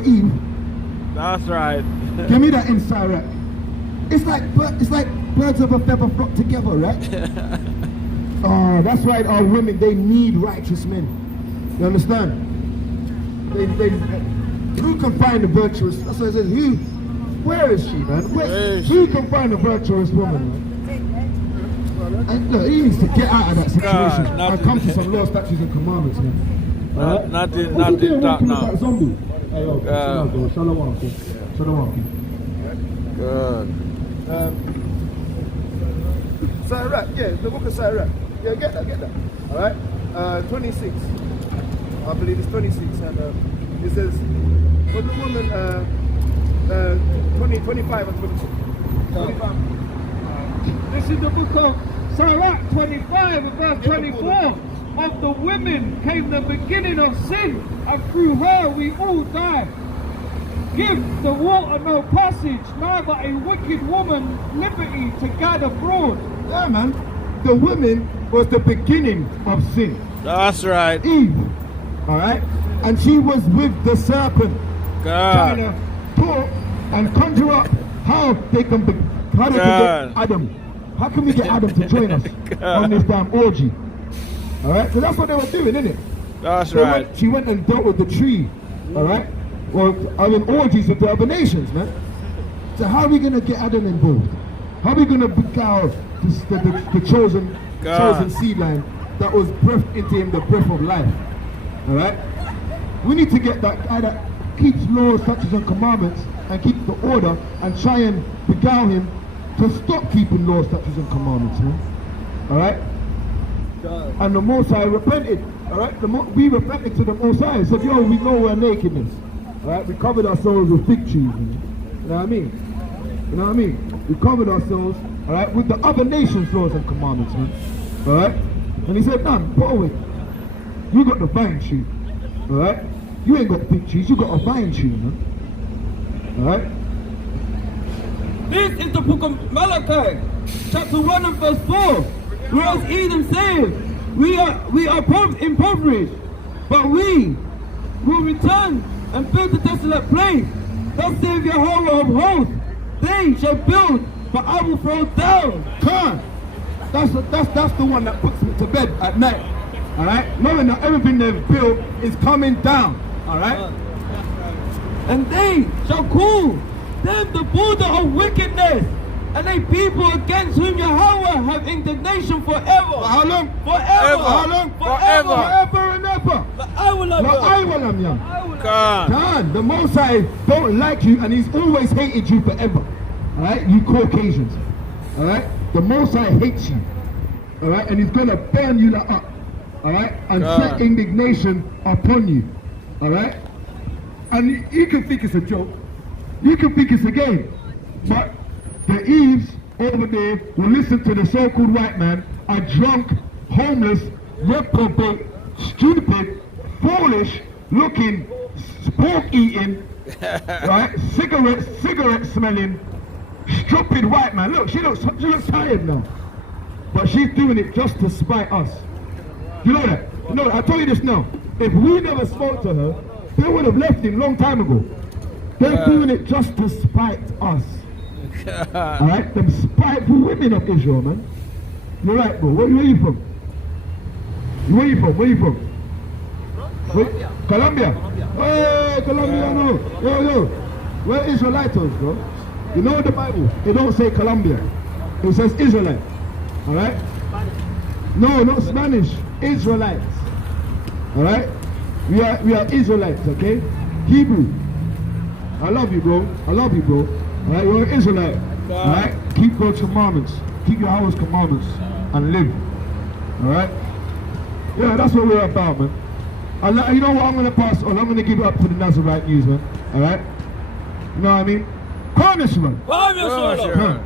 Eve. That's right. Give me that inside rap. It's like birds of a feather flock together, right? Oh, that's why our women, they need righteous men. You understand? Who can find a virtuous? That's what it says. Where is she, man? Who can find a virtuous woman, man? And look, he needs to get out of that situation and come to some law, statutes, and commandments, man. Nothing that now. That zombie. Hey, yo, Shalom, King. Good. Sirach, yeah, the book of Sirach. Yeah, get that. Alright? 26. I believe it's 26. And it says, for the woman, 25 and 26. 25. This is the book of Sirach 25 and verse 24. Of the women came the beginning of sin, and through her we all die. Give the water no passage, neither a wicked woman liberty to gather fraud. Yeah, man. The women was the beginning of sin. That's right. Eve. Alright? And she was with the serpent. Trying to talk and conjure up how they can get Adam. How can we get Adam to join us on this damn orgy? Alright? Because that's what they were doing, innit? That's right. She went and dealt with the tree. Alright? Well, having orgies with the other nations, man. So how are we going to get Adam involved? How are we going to beguile the chosen seed line that was breathed into him, the breath of life? Alright? We need to get that guy that keeps laws, statutes and commandments and keeps the order and try and beguile him to stop keeping laws, statutes and commandments, man. Alright? And the Most High repented. Alright? We repented to the Most High and said, yo, we know our nakedness. Alright? We covered ourselves with fig trees. You know what I mean? You know what I mean? We covered ourselves, alright, with the other nations' laws and commandments, man. Alright? And he said, man, put away. You got the vine tree. Alright? You ain't got fig trees, you got a vine tree, man. Alright? This is the book of Malachi, chapter 1 and verse 4. Whereas Edom says, we are impoverished, But we will return and build the desolate place. Thus saith Yahweh of hosts, they shall build, but I will throw down. Come. That's the one that puts me to bed at night. All right, knowing that everything they've built is coming down. All right. And they shall call them the border of wickedness, and a people against whom Yahweh have indignation forever. For how long? Forever. For how long? Forever. Forever and ever. But I will love But I you. will love you. God. God, the Most High don't like you, and He's always hated you forever. All right, you Caucasians. All right, the Most High hates you. All right, and He's gonna burn you up. All right, and set indignation upon you. All right, and you can think it's a joke. You can think it's a game, but the Eves over there will listen to the so-called white man, are drunk, homeless, reprobate, stupid, foolish, looking, pork eating, right? Cigarette smelling, stupid white man. Look, she looks tired now, but she's doing it just to spite us. You know that? You know, I tell you this now. If we never spoke to her, they would have left him long time ago. They're doing it just to spite us. Alright? Them spiteful women of Israel, man. You're right, bro. Where you from? Where you from? Where you from? Colombia. Hey, Colombia, no. Yo. We're Israelites, bro. You know the Bible? It don't say Colombia. It says Israelite. Alright? No, not Spanish. Israelites. Alright? We are Israelites, okay? Hebrew. I love you, bro. I love you, bro. Alright, you're an Israelite. Alright? Keep God's commandments. Keep Yahweh's commandments and live. Alright? Yeah, that's what we're about, man. And you know what, I'm gonna pass on. I'm gonna give it up to the Nazarite news, man. Alright? You know what I mean? Promise, man. Promise, Sure.